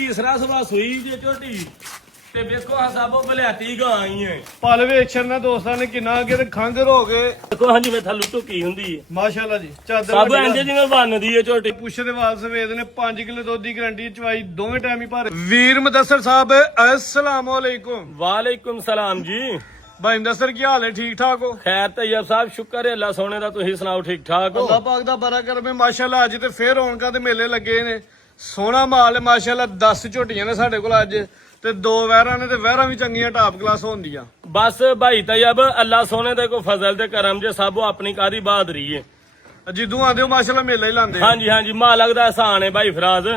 तीसरा सुबह सुई जे झोटी ਤੇ ਵੇਖੋ ਆ ਸਾਬੋ ਬਲਿਆਤੀ ਗਾਂ ਆਈ ਹੈ ਪਲ ਵੇਖਣ ਨਾ ਦੋਸਤਾਂ ਨੇ ਕਿੰਨਾ ਅੱਗੇ ਤੇ ਖੰਗਰ ਹੋ ਗਏ। ਦੇਖੋ ਹਾਂਜੀ ਮੈਂ ਥੱਲੂ ਢੁੱਕੀ ਹੁੰਦੀ ਹੈ ਮਾਸ਼ਾਅੱਲਾ ਜੀ ਚਾਦਰ ਸਭ ਇੰਜ ਜਿਵੇਂ ਬਣਦੀ ਹੈ ਝੋਟੀ। ਪੁੱਛ ਦੇ ਵਾਲ ਸਵੇਦ ਨੇ 5 ਕਿਲੋ ਦੁੱਧ ਦੀ ਗਰੰਟੀ ਚਵਾਈ ਦੋਵੇਂ ਟਾਈਮ ਹੀ ਭਰ। ਵੀਰ ਮੁਦੱਸਰ ਸਾਹਿਬ अस्सलाम वालेकुम। ਵਾਲੇਕੁਮ ਸਲਾਮ ਜੀ। ਭਾਈ ਮੁਦੱਸਰ ਕੀ ਹਾਲ ਹੈ? ਠੀਕ ਠਾਕ ਹੋ? ਖੈਰ ਤੈਯਬ ਸਾਹਿਬ ਸ਼ੁਕਰ ਹੈ ਅੱਲਾ ਸੋਹਣੇ ਦਾ। ਤੁਸੀਂ ਸੁਣਾਓ ਠੀਕ ਠਾਕ ਹੋ? ਅੱਲਾਹ ਪਾਕ ਦਾ ਬੜਾ ਕਰਮ ਮਾਸ਼ਾਅੱਲਾ। ਅੱਜ ਤੇ ਫੇਰ ਰੌਣਕਾਂ ਤੇ ਮੇਲੇ ਲੱਗੇ ਨੇ। ਸੋਹਣਾ ਮਾਲ ਹੈ ਮਾਸ਼ਾਅੱਲਾ। 10 ਝੋਟੀਆਂ ਨੇ ਸਾਡੇ ਕੋਲ ਅੱਜ ਤੇ 2 ਵਹਿਰਾਂ ਨੇ ਤੇ ਵਹਿਰਾਂ ਵੀ ਚੰਗੀਆਂ ਟਾਪ ਕਲਾਸ ਹੁੰਦੀਆਂ। ਬਸ ਭਾਈ ਤੈਯਬ ਅੱਲਾ ਸੋਹਣੇ ਦੇ ਕੋ ਫਜ਼ਲ ਤੇ ਕਰਮ ਜੇ ਸਭੋ ਆਪਣੀ ਕਾਦੀ ਬਹਾਦਰੀ ਹੈ। ਜਿੱਦੂ ਆਂਦੇ ਹੋ ਮਾਸ਼ਾਅੱਲਾ ਮੇਲਾ ਹੀ ਲਾਂਦੇ। ਹਾਂਜੀ ਹਾਂਜੀ ਮਾਲਕ ਦਾ ਇਹਸਾਨ ਹੈ ਭਾਈ ਫਰਾਜ਼,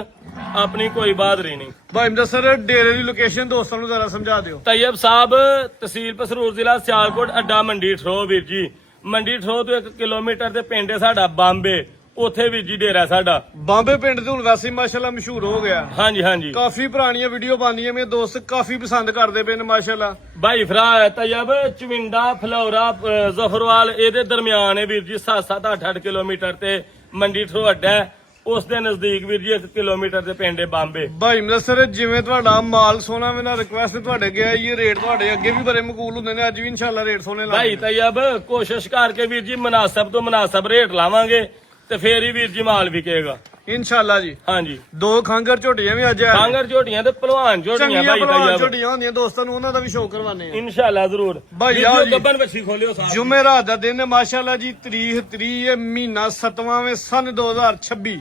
ਆਪਣੀ ਕੋਈ ਬਹਾਦਰੀ ਨਹੀਂ। ਭਾਈ ਮੁਦੱਸਰ ਡੇਰੇ ਦੀ ਲੋਕੇਸ਼ਨ ਦੋਸਤਾਂ ਨੂੰ ਜ਼ਰਾ ਸਮਝਾ ਦਿਓ। ਤੈਯਬ ਸਾਹਿਬ ਤਹਿਸੀਲ ਪਸਰੂਰ ਜ਼ਿਲ੍ਹਾ ਸਿਆਲਕੋਟ ਅੱਡਾ ਮੰਡੀ ਠਰੋ ਵੀਰ ਜੀ। ਮੰਡੀ ਠਰੋ ਤੋਂ 1 ਕਿਲੋਮੀਟਰ ਦੇ ਪਿੰਡ ਹੈ ਸਾਡਾ ਬੰਬੇ, ਉੱਥੇ ਵੀਰ ਜੀ ਡੇਰਾ ਸਾਡਾ। ਬੰਬੇ ਪਿੰਡ ਤੇ ਹੁਣ ਵੈਸੇ ਹੀ ਮਾਸ਼ਾਅੱਲਾ ਮਸ਼ਹੂਰ ਹੋ ਗਿਆ। ਹਾਂਜੀ ਹਾਂਜੀ ਕਾਫੀ ਪੁਰਾਣੀਆਂ ਵੀਡੀਓ ਬਣਦੀਆਂ ਮੇਰੇ ਦੋਸਤ ਕਾਫੀ ਪਸੰਦ ਕਰਦੇ ਪਏ ਨੇ ਮਾਸ਼ਾਅੱਲਾ। ਭਾਈ ਫਰਾ ਤੈਯਬ ਚਵਿੰਡਾ ਫਲੌਰਾ ਜ਼ਫਰਵਾਲ ਇਹਦੇ ਦਰਮਿਆਨ ਹੈ ਵੀਰ ਜੀ। 7-7 8-8 ਕਿਲੋਮੀਟਰ ਤੇ ਮੰਡੀ ਠਰੋ ਅੱਡਾ ਹੈ। ਉਸ ਦੇ ਨਜ਼ਦੀਕ ਵੀਰ ਜੀ 1 ਕਿਲੋਮੀਟਰ ਦੇ ਪਿੰਡ ਹੈ ਬੰਬੇ। ਭਾਈ ਮੁਦੱਸਰ ਜਿਵੇਂ ਤੁਹਾਡਾ ਮਾਲ ਸੋਨਾ ਮੇਰਾ ਰਿਕੁਐਸਟ ਤੁਹਾਡੇ ਗਿਆ ਇਹ ਰੇਟ ਤੁਹਾਡੇ ਅੱਗੇ ਵੀ ਬੜੇ ਮਕਬੂਲ ਹੁੰਦੇ ਨੇ। ਅੱਜ ਵੀ ਇਨਸ਼ਾਅੱਲਾ ਰੇਟ ਸੋਨੇ ਭਾਈ ਤੈਯਬ ਕੋਸ਼ਿਸ਼ ਕਰਕੇ ਵੀਰ ਜੀ ਮੁਨਾਸਬ ਤੋਂ ਮੁਨਾਸਬ ਰੇਟ ਲਾਵਾਂਗੇ ਤੇ ਫੇਰ ਹੀ ਵੀਰ ਜੀ ਮਾਲ ਵਿਕੇਗਾ ਇਨਸ਼ਾਅੱਲਾ ਜੀ। ਹਾਂਜੀ 2 ਖਾਂਗਰ ਝੋਟੀਆਂ ਵੀ ਅੱਜ ਆ। ਖਾਂਗਰ ਝੋਟੀਆਂ ਤੇ ਭਲਵਾਨ ਝੋਟੀਆਂ ਭਾਈ ਤੈਯਬ ਝੋਟੀਆਂ ਹੁੰਦੀਆਂ ਦੋਸਤਾਂ ਨੂੰ ਉਹਨਾਂ ਦਾ ਵੀ ਸ਼ੌਕ ਕਰਵਾਨੇ ਆ ਇਨਸ਼ਾਅੱਲਾ ਜ਼ਰੂਰ। ਭਾਈ ਆ ਜੀ ਗੱਬਨ ਵੱਛੀ ਖੋਲਿਓ ਸਾਹਿਬ। ਜੁਮੇਰਾਤ ਦਾ ਦਿਨ ਹੈ ਮਾਸ਼ਾਅੱਲਾ ਜੀ। ਤਰੀਕ 30 ਮਹੀਨਾ 7ਵਾਂ ਸਨ 2026।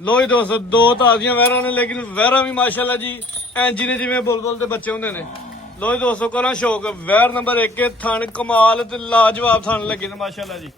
ਲੋ ਜੀ ਦੋਸਤੋ 2 ਤਾਜ਼ੀਆਂ ਵਹਿਰਾਂ ਨੇ ਲੇਕਿਨ ਵਹਿਰਾਂ ਵੀ ਮਾਸ਼ਾਅੱਲਾ ਜੀ ਇੰਜ ਨੇ ਜਿਵੇਂ ਬੁਲਬੁਲ ਦੇ ਬੱਚੇ ਹੁੰਦੇ ਨੇ। ਲੋ ਜੀ ਦੋਸਤੋ ਕਰਾਂ ਸ਼ੌਕ ਵਹਿਰ ਨੰਬਰ 1 ਥਣ ਕਮਾਲ ਤੇ ਲਾਜਵਾਬ ਥਣ ਲੱਗੇ ਨੇ ਮਾਸ਼ਾਅੱਲਾ ਜੀ।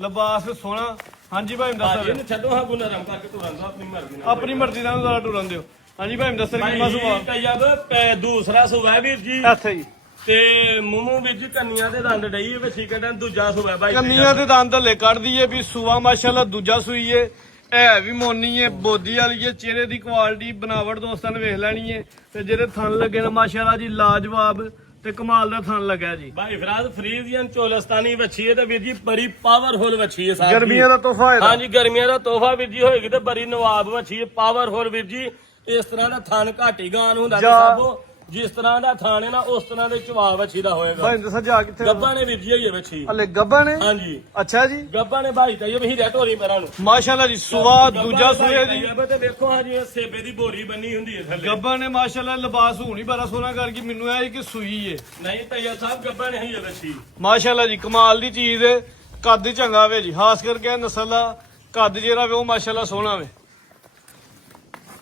ਲਿਬਾਸ ਸੋਹਣਾ। ਹਾਂਜੀ ਭਾਈ ਮੁਦੱਸਰ ਇਹਨੂੰ ਛੱਡੋ ਹਾਂ ਗੁਨਾਰਾਮ ਕਰਕੇ ਤੁਰਨ ਦੋ ਆਪਣੀ ਮਰਜ਼ੀ ਨਾਲ। ਆਪਣੀ ਮਰਜ਼ੀ ਨਾਲ ਜ਼ਰਾ ਟੁਰਨ ਦਿਓ। ਹਾਂਜੀ ਭਾਈ ਮੁਦੱਸਰ ਕੀ ਮਸੂਆ ਤੈਯਬ ਦੂਸਰਾ ਸੁਬਾ ਵੀਰ ਜੀ ਇੱਥੇ ਜੀ ਤੇ ਮੂਮੂ ਵਿੱਚ ਕੰਨੀਆਂ ਦੇ ਦੰਦ ਡਈ ਵੱਛੀ ਕੱਢਣ। ਦੂਜਾ ਸੁਬਾ ਭਾਈ ਕੰਨੀਆਂ ਤੇ ਦੰਦ ਹਲੇ ਕੱਢਦੀ ਏ ਵੀ ਸੂਆ ਮਾਸ਼ਾਅੱਲਾ। ਦੂਜਾ ਸੂਈ ਏ ਹੈ ਵੀ ਮੋਨੀ ਏ ਬੋਦੀ ਵਾਲੀ ਏ। ਚਿਹਰੇ ਦੀ ਕੁਆਲਿਟੀ ਬਣਾਵਟ ਦੋਸਤਾਂ ਨੇ ਵੇਖ ਲੈਣੀ ਏ। ਤੇ ਜਿਹੜੇ ਥਣ ਲੱਗੇ ਨੇ ਮਾਸ਼ਾਅੱਲਾ ਜੀ ਲਾਜਵਾਬ ਤੇ ਕਮਾਲ ਦਾ ਥਣ ਲੱਗਾ ਜੀ। ਭਾਈ ਫਰਾਜ਼ ਫਰੀਜ਼ੀਅਨ ਚੋਲਸਤਾਨੀ ਵੱਛੀ ਹੈ ਤੇ ਵੀਰ ਜੀ ਬੜੀ ਪਾਵਰਫੁਲ ਵੱਛੀ ਹੈ ਸਾਹਿਬ। ਗਰਮੀਆਂ ਦਾ ਤੋਹਫਾ ਹੈ। ਹਾਂਜੀ ਗਰਮੀਆਂ ਦਾ ਤੋਹਫਾ ਵੀਰ ਜੀ ਹੋਏਗੀ ਤੇ ਬੜੀ ਨਵਾਬ ਵੱਛੀ ਹੈ ਪਾਵਰਫੁਲ ਵੀਰ ਜੀ। ਇਸ ਤਰ੍ਹਾਂ ਦਾ ਥਣ ਘਾਟੀ ਗਾਂ ਨੂੰ ਹੁੰਦਾ ਸਾਬੋ। ਜਿਸ ਤਰ੍ਹਾਂ ਦਾ ਥਾਣੇ ਨਾ ਉਸ ਤਰ੍ਹਾਂ ਦੇ ਚਵਾ ਵੱਛੀ ਦਾ ਹੋਏਗਾ। ਭਾਈ ਦੱਸੋ ਜਾ ਕਿੱਥੇ ਗੱਬਾ ਨੇ ਵੀਰ ਜੀ ਹੋਈ ਹੈ ਵੱਛੀ। ਹਲੇ ਗੱਬਾ ਨੇ? ਹਾਂਜੀ ਅੱਛਾ ਜੀ। ਗੱਬਾ ਨੇ ਭਾਈ ਤੈਯਬ ਹੀਰਾ ਢੋਰੀ ਪੈਰਾਂ ਨੂੰ ਮਾਸ਼ਾਅੱਲਾ ਜੀ ਸੁਆ ਦੂਜਾ ਸੂਏ ਜੀ। ਤੇ ਦੇਖੋ ਹਾਂਜੀ ਇਹ ਸੇਬੇ ਦੀ ਬੋਰੀ ਬੰਨੀ ਹੁੰਦੀ ਹੈ ਥੱਲੇ। ਗੱਬਾ ਨੇ ਮਾਸ਼ਾਅੱਲਾ ਲਿਬਾਸ ਹੋਣੀ ਬੜਾ ਸੋਹਣਾ ਕਰਕੇ ਮੈਨੂੰ ਇਹ ਕਿ ਸੂਈ ਏ। ਨਹੀਂ ਤੈਯਬ ਸਾਹਿਬ ਗੱਬਾ ਨਹੀਂ ਹੈ ਵੱਛੀ। ਮਾਸ਼ਾਅੱਲਾ ਜੀ ਕਮਾਲ ਦੀ ਚੀਜ਼ ਏ। ਕੱਦ ਚੰਗਾ ਵੇ ਜੀ ਖਾਸ ਕਰਕੇ ਨਸਲ ਦਾ ਕੱਦ ਜਿਹੜਾ ਵੇ ਉਹ ਮਾਸ਼ਾਅੱਲਾ ਸੋਹਣਾ ਵੇ।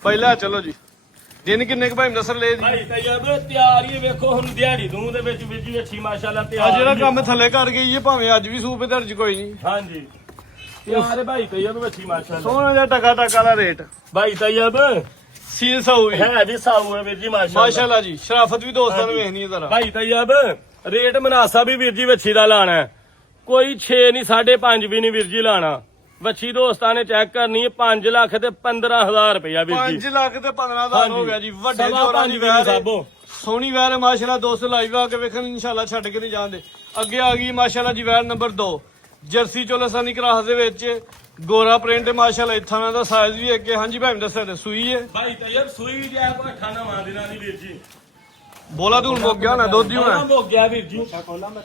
ਪਹਿਲਾ ਚਲੋ ਜੀ ਦਿਨ ਕਿੰਨੇ ਕੁ ਭਾਈ ਮੁਦੱਸਰ ਲੈ ਜੀ? ਭਾਈ ਤੈਯਬ ਤਿਆਰ ਹੀ ਵੇਖੋ ਹੁਣ ਦਿਹਾੜੀ ਦੂੰ ਦੇ ਵਿੱਚ ਵੀਰ ਜੀ ਅੱਛੀ ਮਾਸ਼ਾਅੱਲਾ ਆ ਤਿਆਰ। ਜਿਹੜਾ ਕੰਮ ਥੱਲੇ ਕਰ ਗਈ ਏ ਭਾਵੇਂ ਅੱਜ ਵੀ ਸੂਪੇ ਦਰਜ ਕੋਈ ਨਹੀਂ। ਹਾਂਜੀ ਤਿਆਰ ਹੈ ਭਾਈ ਤੈਯਬ ਅੱਛੀ ਮਾਸ਼ਾਅੱਲਾ। ਸੋਹਣਾ ਜਿਹਾ ਟਕਾ ਵਾਲਾ ਰੇਟ। ਭਾਈ ਤੈਯਬ ਸੀਲ ਸਾਊ ਵੀ ਹੈ ਵੀ ਸਾਊ ਹੈ ਵੀਰ ਜੀ ਮਾਸ਼ਾਅੱਲਾ। ਮਾਸ਼ਾਅੱਲਾ ਜੀ ਸ਼ਰਾਫਤ ਵੀ ਦੋਸਤਾਂ ਨੂੰ ਵੇਖਣੀ ਹੈ ਜ਼ਰਾ। ਭਾਈ ਤੈਯਬ ਰੇਟ ਮੁਨਾਸਬ ਹੀ ਵੀਰ ਜੀ ਵੱਛੀ ਦਾ ਲਾਣਾ ਹੈ। ਕੋਈ 6 ਨਹੀਂ 5.5 ਵੀ ਨਹੀਂ ਵੀਰ ਜੀ ਲਾਣਾ। ਵੱਛੀ ਦੋਸਤਾਂ ਨੇ ਚੈੱਕ ਕਰਨੀ ਹੈ 5 ਲੱਖ ਤੇ 15,000 ਰੁਪਇਆ ਵੀਰ ਜੀ। 5 ਲੱਖ ਤੇ 15,000 ਹੋ ਗਿਆ ਜੀ। ਵੱਡੇ ਸਵਾ ਜੋਰਾਂ ਪੰਜ ਦੀ ਵੀ ਵੈਰ ਸਾਬੋ। ਸੋਹਣੀ ਵੈਰ ਹੈ ਮਾਸ਼ਾਅੱਲਾ। ਦੋਸਤ ਲਾਈਵ ਆ ਕੇ ਵੇਖਣ ਇਨਸ਼ਾਅੱਲਾ ਛੱਡ ਕੇ ਨਹੀਂ ਜਾਂਦੇ। ਅੱਗੇ ਆ ਗਈ ਮਾਸ਼ਾਅੱਲਾ ਜੀ ਵੈਰ ਨੰਬਰ 2 ਜਰਸੀ ਚੋਲਸਾਨੀ ਕਰਾਸ ਦੇ ਵਿੱਚ ਗੋਰਾ ਪ੍ਰਿੰਟ ਮਾਸ਼ਾਅੱਲਾ। ਇਥਾਂ ਦਾ ਸਾਈਜ਼ ਵੀ ਅੱਗੇ। ਹਾਂਜੀ ਭਾਈ ਦੱਸੋ ਸੂਈ ਹੈ? ਭਾਈ ਤੈਯਬ ਸੂਈ ਜਿਆ ਕੋ 98 ਦਿਨਾਂ ਦੀ ਵੀਰ ਜੀ। ਬੋਲਾ ਤੂੰ ਮੁੱਕ ਗਿਆ ਨਾ ਦੁੱਧ ਹੀ ਹੋਣਾ। ਹੋ ਗਿਆ ਵੀਰ ਜੀ।